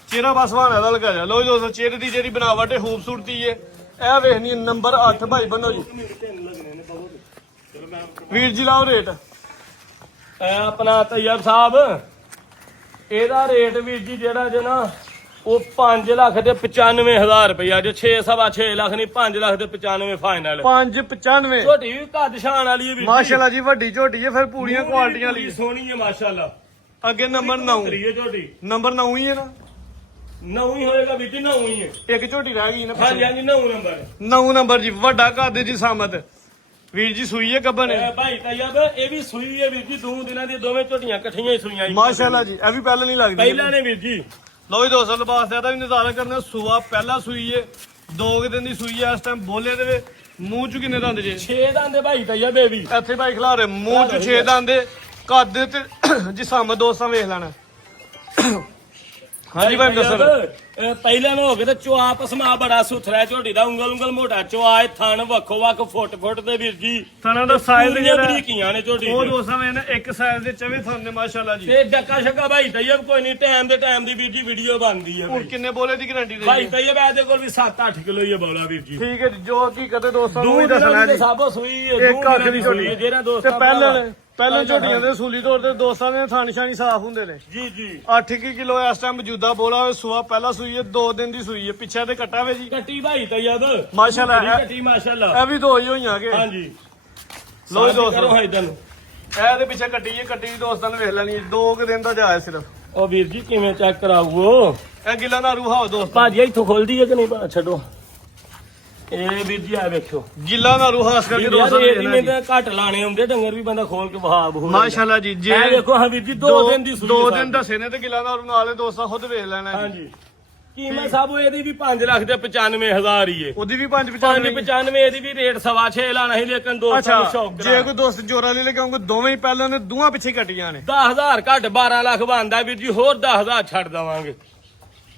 ਚਿਹਰਾ ਬਸਵਾਨਾ ਦਾ ਲਗਾ ਜਾ ਲੋ ਜੀ ਦੋਸਤੋ ਚਿਹਰੇ ਦੀ ਜਿਹੜੀ ਬਣਾਵਟ ਹੈ ਖੂਬਸੂਰਤੀ ਹੈ ਇਹ ਵੇਖਣੀ ਹੈ ਨੰਬਰ 8 ਭਾਈ ਬੰਨੋ ਜੀ ਵੀਰ ਜੀ ਲਾਓ ਰੇਟ ਇਹ ਆਪਣਾ ਤੈਯਬ ਸਾਹਿਬ ਇਹਦਾ ਰੇਟ ਵੀਰ ਜੀ ਜਿਹੜਾ ਜੇ ਨਾ ਉਹ 5 ਲੱਖ ਤੇ 95,000 ਰੁਪਇਆ ਜੇ 6.5 ਲੱਖ ਨਹੀਂ 5 ਲੱਖ ਤੇ 95 ਫਾਈਨਲ 595 ਝੋਟੀ ਵੀ ਕੱਦ ਸ਼ਾਨ ਵਾਲੀ ਹੈ ਵੀਰ ਜੀ ਮਾਸ਼ਾਅੱਲਾ ਜੀ ਵੱਡੀ ਝੋਟੀ ਹੈ ਫਿਰ ਪੂਰੀਆਂ ਕੁਆਲਟੀਆਂ ਵਾਲੀ ਹੈ। ਸੋਹਣੀ ਹੈ ਮਾਸ਼ਾਅੱਲਾ ਅੱਗੇ ਨੰਬਰ 9 ਤਰੀਏ ਝੋਟੀ ਨੰਬਰ 9 ਹੀ ਹੈ ਨਾ 9 ਹੀ ਹੋਏਗਾ ਵੀਰ ਜੀ 9 ਹੀ ਹੈ ਇੱਕ ਝੋਟੀ ਰਹਿ ਗਈ ਨਾ ਹਾਂਜੀ ਹਾਂਜੀ 9 ਨੰਬਰ 9 ਨੰਬਰ ਜੀ ਵੱਡਾ ਕੱਦ ਜੀ ਸਾਮਤ ਵੀਰ ਜੀ ਸੂਈ ਹੈ ਗੱਬਨ ਇਹ ਭਾਈ ਤੈਯਬ ਇਹ ਵੀ ਸੂਈ ਹੈ ਵੀਰ ਜੀ 2 ਦਿਨਾਂ ਦੀ ਦੋਵੇਂ ਝੋਟੀਆਂ ਇਕੱਠੀਆਂ ਹੀ ਸੂਈਆਂ ਜੀ। ਮਾਸ਼ਾਅੱਲਾ ਜੀ ਇਹ ਵੀ ਪਹਿਲਾਂ ਨਹੀਂ ਲੱਗਦੀ ਪਹਿਲਾਂ ਨੇ ਵੀਰ ਜੀ ਲੋ ਜੀ ਦੋਸਤੋ ਲਿਬਾਸ ਦਾ ਵੀ ਨਜ਼ਾਰਾ ਕਰਨਾ ਸੂਆ ਪਹਿਲਾ ਸੂਈ ਹੈ 2 ਦਿਨ ਦੀ ਸੂਈ ਹੈ ਇਸ ਟਾਈਮ ਬੋਲੇ ਦੇ ਮੂੰਹ ਚ ਕਿੰਨੇ ਦੰਦ ਜੇ 6 ਦੰਦ ਭਾਈ ਤੈਯਬ ਇਹ ਵੀ ਇੱਥੇ ਭਾਈ ਖਿਲਾਰੇ ਮੂੰਹ ਚ 6 ਦੰਦ ਦੇ ਕੱਦ ਤੇ ਜਿਸਮ ਦੋਸਤਾਂ ਵੇਖ ਲੈਣਾ ਹਾਂਜੀ ਭਾਈ ਦੱਸੋ ਪਹਿਲਾਂ ਨੂੰ ਹੋ ਕੇ ਤੇ ਚੁਆ ਪਸਮਾ ਬੜਾ ਸੁਥਰਾ ਝੋਟੀ ਦਾ ਉਂਗਲ ਮੋਟਾ ਚੁਆ ਥਣ ਵੱਖੋ ਵੱਖ ਫੁੱਟ ਤੇ ਵੀਰ ਜੀ ਥਣਾ ਦਾ ਸਾਈਜ਼ ਪੂਰੀਆਂ ਬਰੀਕੀਆਂ ਨੇ ਝੋਟੀ ਉਹ ਦੇ। ਦੋਸਤਾਂ ਵੇਖ ਇੱਕ ਸਾਈਜ਼ ਦੇ ਚਵੇਂ ਥਣ ਨੇ ਮਾਸ਼ਾਅੱਲਾ ਜੀ ਤੇ ਡੱਕਾ ਸ਼ੱਕਾ ਭਾਈ ਤੈਯਬ ਕੋਈ ਨਹੀਂ ਟਾਈਮ ਦੇ ਟਾਈਮ ਦੀ ਵੀਰ ਜੀ ਵੀਡੀਓ ਬਣਦੀ ਹੈ ਹੁਣ ਕਿੰਨੇ ਬੋਲੇ ਦੀ ਗਾਰੰਟੀ ਦੇ ਭਾਈ ਤੈਯਬ ਇਹਦੇ ਕੋਲ ਵੀ 7-8 ਕਿਲੋ ਹੀ ਹੈ ਬੋਲਾ ਵੀਰ ਜੀ ਠੀਕ ਹੈ ਜੀ, ਜੋ ਹਕੀਕਤ ਹੈ ਦੋਸਤਾਂ ਨੂੰ ਦੂਰ ਵੀ ਦੱਸਣਾ ਜੀ ਸਾਬੋ ਸੂਈ ਹੈ ਇੱਕ ਅੱਖ ਦੀ ਝੋਟੀ ਜਿਹੜਾ ਤੇ ਦੋਸਤਾਂ ਪਹਿਲਾਂ ਝੋਟੀਆਂ ਦੇ ਸੂਲੀ ਤੌਰ ਤੇ ਦੋਸਤਾਂ ਦੇ ਥਣ ਨਿਸ਼ਾਨੀ ਸਾਫ਼ ਹੁੰਦੇ ਨੇ ਜੀ ਜੀ 8 ਕਿਲੋ ਇਸ ਟਾਈਮ ਮੌਜੂਦਾ ਬੋਲਾ ਹੋਵੇ ਸੂਆ ਪਹਿਲਾ ਸੂਈ ਹੈ 2 ਦਿਨ ਦੀ ਸੂਈ ਹੈ ਪਿੱਛੇ ਤੇ ਕੱਟਾ ਵੇ ਜੀ ਕੱਟੀ ਭਾਈ ਤੈਯਬ ਮਾਸ਼ਾਅੱਲਾ ਕੱਟੀ ਮਾਸ਼ਾਅੱਲਾ ਇਹ ਵੀ 2 ਹੀ ਹੋਈਆਂ ਕਿ ਹਾਂਜੀ ਲੋ ਜੀ ਕਰੋ ਦੋਸਤੋ ਹਾਈਦਨ ਇਹ ਦੇ ਪਿੱਛੇ ਕੱਟੀ ਹੈ ਕੱਟੀ ਦੋਸਤਾਂ ਨੇ ਵੇਖ ਲੈਣੀ 2 ਦਿਨ ਦਾ ਜਾਇਆ ਸਿਰਫ ਉਹ ਵੀਰ ਜੀ ਕਿਵੇਂ ਚੈੱਕ ਕਰਾਊਓ ਇਹ ਗਿੱਲਾ ਨਾ ਰੂਹਾ ਦੋਸਤ ਭਾਜੀ ਇੱਥੋਂ ਖੁੱਲਦੀ ਹੈ ਕਿ ਨਹੀਂ ਛੱਡੋ ਇਹ ਵੀਰ ਜੀ ਆ ਵੇਖੋ ਗਿੱਲਾ ਨਾ ਰੂਹਾ ਇਸ ਕਰਕੇ ਦੋਸਤਾਂ ਨੇ ਇਹ ਵੇਖਣਾ ਜਿਵੇਂ ਜੀ। ਤਾਂ ਘੱਟ ਲਾਣੇ ਹੁੰਦੇ ਡੰਗਰ ਵੀ ਬੰਦਾ ਖੋਲ ਕੇ ਵਹਾਬ ਹੋ ਮਾਸ਼ਾਅੱਲਾ ਜੀ ਜੇ ਇਹ ਵੇਖੋ ਹਾਂ ਵੀਰ ਜੀ 2 ਦਿਨ ਦੀ ਸੂਈ 2 ਹੈ ਦਿਨ ਦੱਸੇ ਨੇ ਤੇ ਗਿੱਲਾ ਨਾ ਨਾਲੇ ਦੋਸਤਾਂ ਖੁਦ ਵੇਖ ਲੈਣਾ ਜੀ ਹਾਂਜੀ ਕੀਮਤ ਸਾਹਿਬ ਇਹਦੀ ਵੀ 5 ਲੱਖ ਤੇ 95,000 ਹੀ ਏ। ਉਹਦੀ ਵੀ 595 595 ਇਹਦੀ ਵੀ ਰੇਟ 6.5 ਲਾਣਾ ਸੀ ਲੇਕਿਨ ਦੋਸਤਾਂ ਅੱਛਾ ਨੂੰ ਸ਼ੌਕ ਜੇ ਕੋਈ ਦੋਸਤ ਜੋਰਾ ਲੈ ਲੈ ਕਹੂੰਗਾ ਦੋਵੇਂ ਹੀ ਪਹਿਲਾਂ ਨੇ ਦੋਵਾਂ ਪਿੱਛੇ ਕੱਟੀਆਂ ਨੇ 10,000 ਘੱਟ 12 ਲੱਖ ਬਣਦਾ ਵੀਰ ਜੀ, ਹੋਰ 10,000 ਛੱਡ ਦਵਾਂਗੇ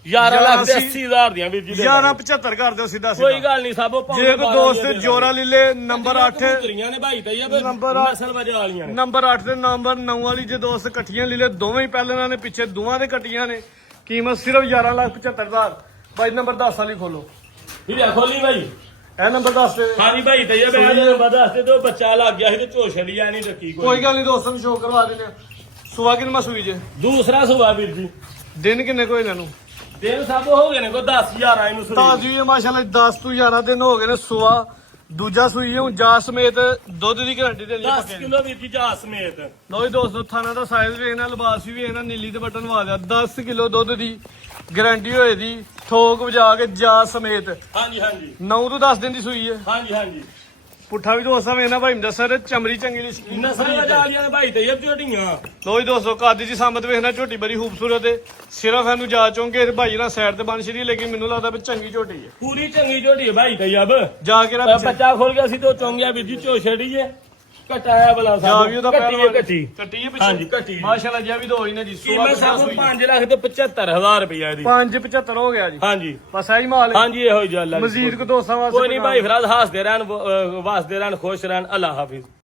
11 ਲੱਖ ਤੇ 80,000 ਦੀਆਂ ਵੀਰ ਜੀ ਦੇ 1175 ਕਰ ਦਿਓ ਸਿੱਧਾ ਕੋਈ ਸਿੱਧਾ ਗੱਲ ਨਹੀਂ ਸਾਬੋ ਜੇ ਕੋਈ ਦੋਸਤ ਜੋਰਾ ਲੈ ਲੈ ਨੰਬਰ 8 ਕਬੂਤਰੀਆਂ ਨੇ ਭਾਈ ਤਈਆ ਨੰਬਰ ਅੱਠ। ਨਸਲ ਵਜਾ ਵਾਲੀਆਂ ਨੇ। ਨੰਬਰ 8 ਤੇ ਨੰਬਰ 9 ਵਾਲੀ ਜੇ ਦੋਸਤ ਇਕੱਠੀਆਂ ਲੈ ਲੈ ਦੋਵੇਂ ਹੀ ਪਹਿਲਾਂ ਨੇ ਪਿੱਛੇ ਦੋਵਾਂ ਦੇ ਕੱਟੀਆਂ ਨੇ ਕੀਮਤ ਸਿਰਫ 11,75,000 ਬਾਈ ਨੰਬਰ 10 ਵਾਲੀ ਖੋਲੋ ਵੀਰ ਆ ਖੋਲੀ ਭਾਈ ਇਹ ਨੰਬਰ 10 ਤੇ ਹਾਂਜੀ ਭਾਈ ਤਈਆ ਬੈਠਾ ਨੰਬਰ 10 ਤੇ ਦੋ ਬੱਚਾ ਲੱਗ ਗਿਆ ਸੀ ਤੇ ਝੋਛੜੀ ਆ ਨਹੀਂ ਰੱਖੀ ਕੋਈ ਗੱਲ ਨਹੀਂ ਦੋਸਤਾਂ ਨੂੰ ਸ਼ੋਅ ਕਰਵਾ ਦਿੰਦੇ ਆ ਸੁਆ ਕਿਨ ਮਸੂਈ ਜੇ ਦੂਸਰਾ ਸੁਭਾ ਵੀਰ ਜੀ ਦਿਨ ਕਿੰਨੇ ਕੋਈ ਇਹਨਾਂ ਨੂੰ ਦਿਨ ਸਭ ਹੋ ਗਏ ਨੇ ਕੋ 10,000 ਇਹਨੂੰ ਸੁਣੀ ਤਾਜੀ ਹੈ ਮਾਸ਼ਾਅੱਲਾ 10 ਤੋਂ 11 ਦਿਨ ਹੋ ਗਏ ਨੇ ਸੁਆ ਦੂਜਾ ਸੂਈ ਹੈ ਹੁਣ ਜਾ ਸਮੇਤ ਦੁੱਧ ਦੀ ਗਾਰੰਟੀ ਦੇ ਲਈ 10 ਕਿਲੋ ਵੀਰ ਜੀ ਜਾ ਸਮੇਤ ਲੋ ਜੀ ਦੋਸਤੋ ਥਾਣਾ ਦਾ ਸਾਈਜ਼ ਵੇਖਣਾ ਲਿਬਾਸ ਵੀ ਵੇਖਣਾ ਨੀਲੀ ਤੇ ਬਟਨ ਵਾ ਦਿਆ 10 ਕਿਲੋ ਦੁੱਧ ਦੀ ਗਾਰੰਟੀ ਹੋਏ ਦੀ ਠੋਕ ਵਜਾ ਕੇ ਜਾ ਸਮੇਤ ਹਾਂਜੀ ਹਾਂਜੀ 9 ਤੋਂ 10 ਦਿਨ ਦੀ ਸੂਈ ਹੈ ਹਾਂਜੀ ਹਾਂਜੀ ਪੁੱਠਾ ਵੀ ਦੋਸਤਾਂ ਵੇਖਣਾ ਭਾਈ ਦੱਸਰ ਚਮੜੀ ਚੰਗੀ ਲਈ ਸ਼ਕੀਨ ਨਸਲ ਵਜਾ ਵਾਲੀਆਂ ਨੇ ਭਾਈ ਤਈਆ ਝੋਟੀਆਂ ਲੋ ਜੀ ਦੋਸਤੋ ਕਾਦੀ ਦੀ ਸੰਮਤ ਵੇਖਣਾ ਝੋਟੀ ਬੜੀ ਖੂਬਸੂਰਤ ਹੈ ਸਿਰਫ ਇਹਨੂੰ ਜਾ ਚੋਂਗੇ ਭਾਈ ਨਾਲ ਸਾਈਡ ਤੇ ਬਣ ਛੜੀ ਲੇਕਿਨ ਮੈਨੂੰ ਲੱਗਦਾ ਵੀ ਚੰਗੀ ਝੋਟੀ ਹੈ ਪੂਰੀ ਚੰਗੀ ਝੋਟੀ ਹੈ ਭਾਈ ਤਈਆ ਜਾ ਕੇ ਨਾ ਬੱਚਾ ਖੋਲ ਗਿਆ ਸੀ ਤੇ ਚੌਂਗਿਆ ਵੀਰ ਜੀ ਝੋਛੜੀ ਹੈ ਕਟਾਇਆ ਬਲਾ ਜਾ ਸਾਹਿਬ ਵੀ ਉਹਦਾ ਕੱਟੀ ਹੈ ਪਹਿਲਵਾਨ ਕੱਟੀ ਕੱਟੀ ਹੈ ਹਾਂਜੀ, ਪਿੱਛੇ ਕੱਟੀ। ਮਾਸ਼ਾਅੱਲਾ ਜੀ ਵੀ ਦੋ ਹੀ ਨੇ ਜੀ ਕੀਮਤ ਸਾਹਿਬ 5 ਲੱਖ ਤੇ 75,000 ਰੁਪਇਆ ਦੀ 575 ਹੋ ਗਿਆ ਜੀ ਹਾਂਜੀ ਬਸ ਆਹੀ ਮਾਲ ਹੈ ਹਾਂਜੀ ਇਹੋ ਹੀ ਗੱਲ ਹੈ ਮਜ਼ੀਦ ਕੋ ਦੋਸਤਾਂ ਵਾਸਤੇ ਕੋਈ ਨਹੀਂ ਭਾਈ ਫਰਾਜ਼ ਹੱਸਦੇ ਰਹਿਣ ਵਸਦੇ ਰਹਿਣ ਖੁਸ਼ ਰਹਿਣ ਅੱਲਾ ਹਾਫਿਜ਼।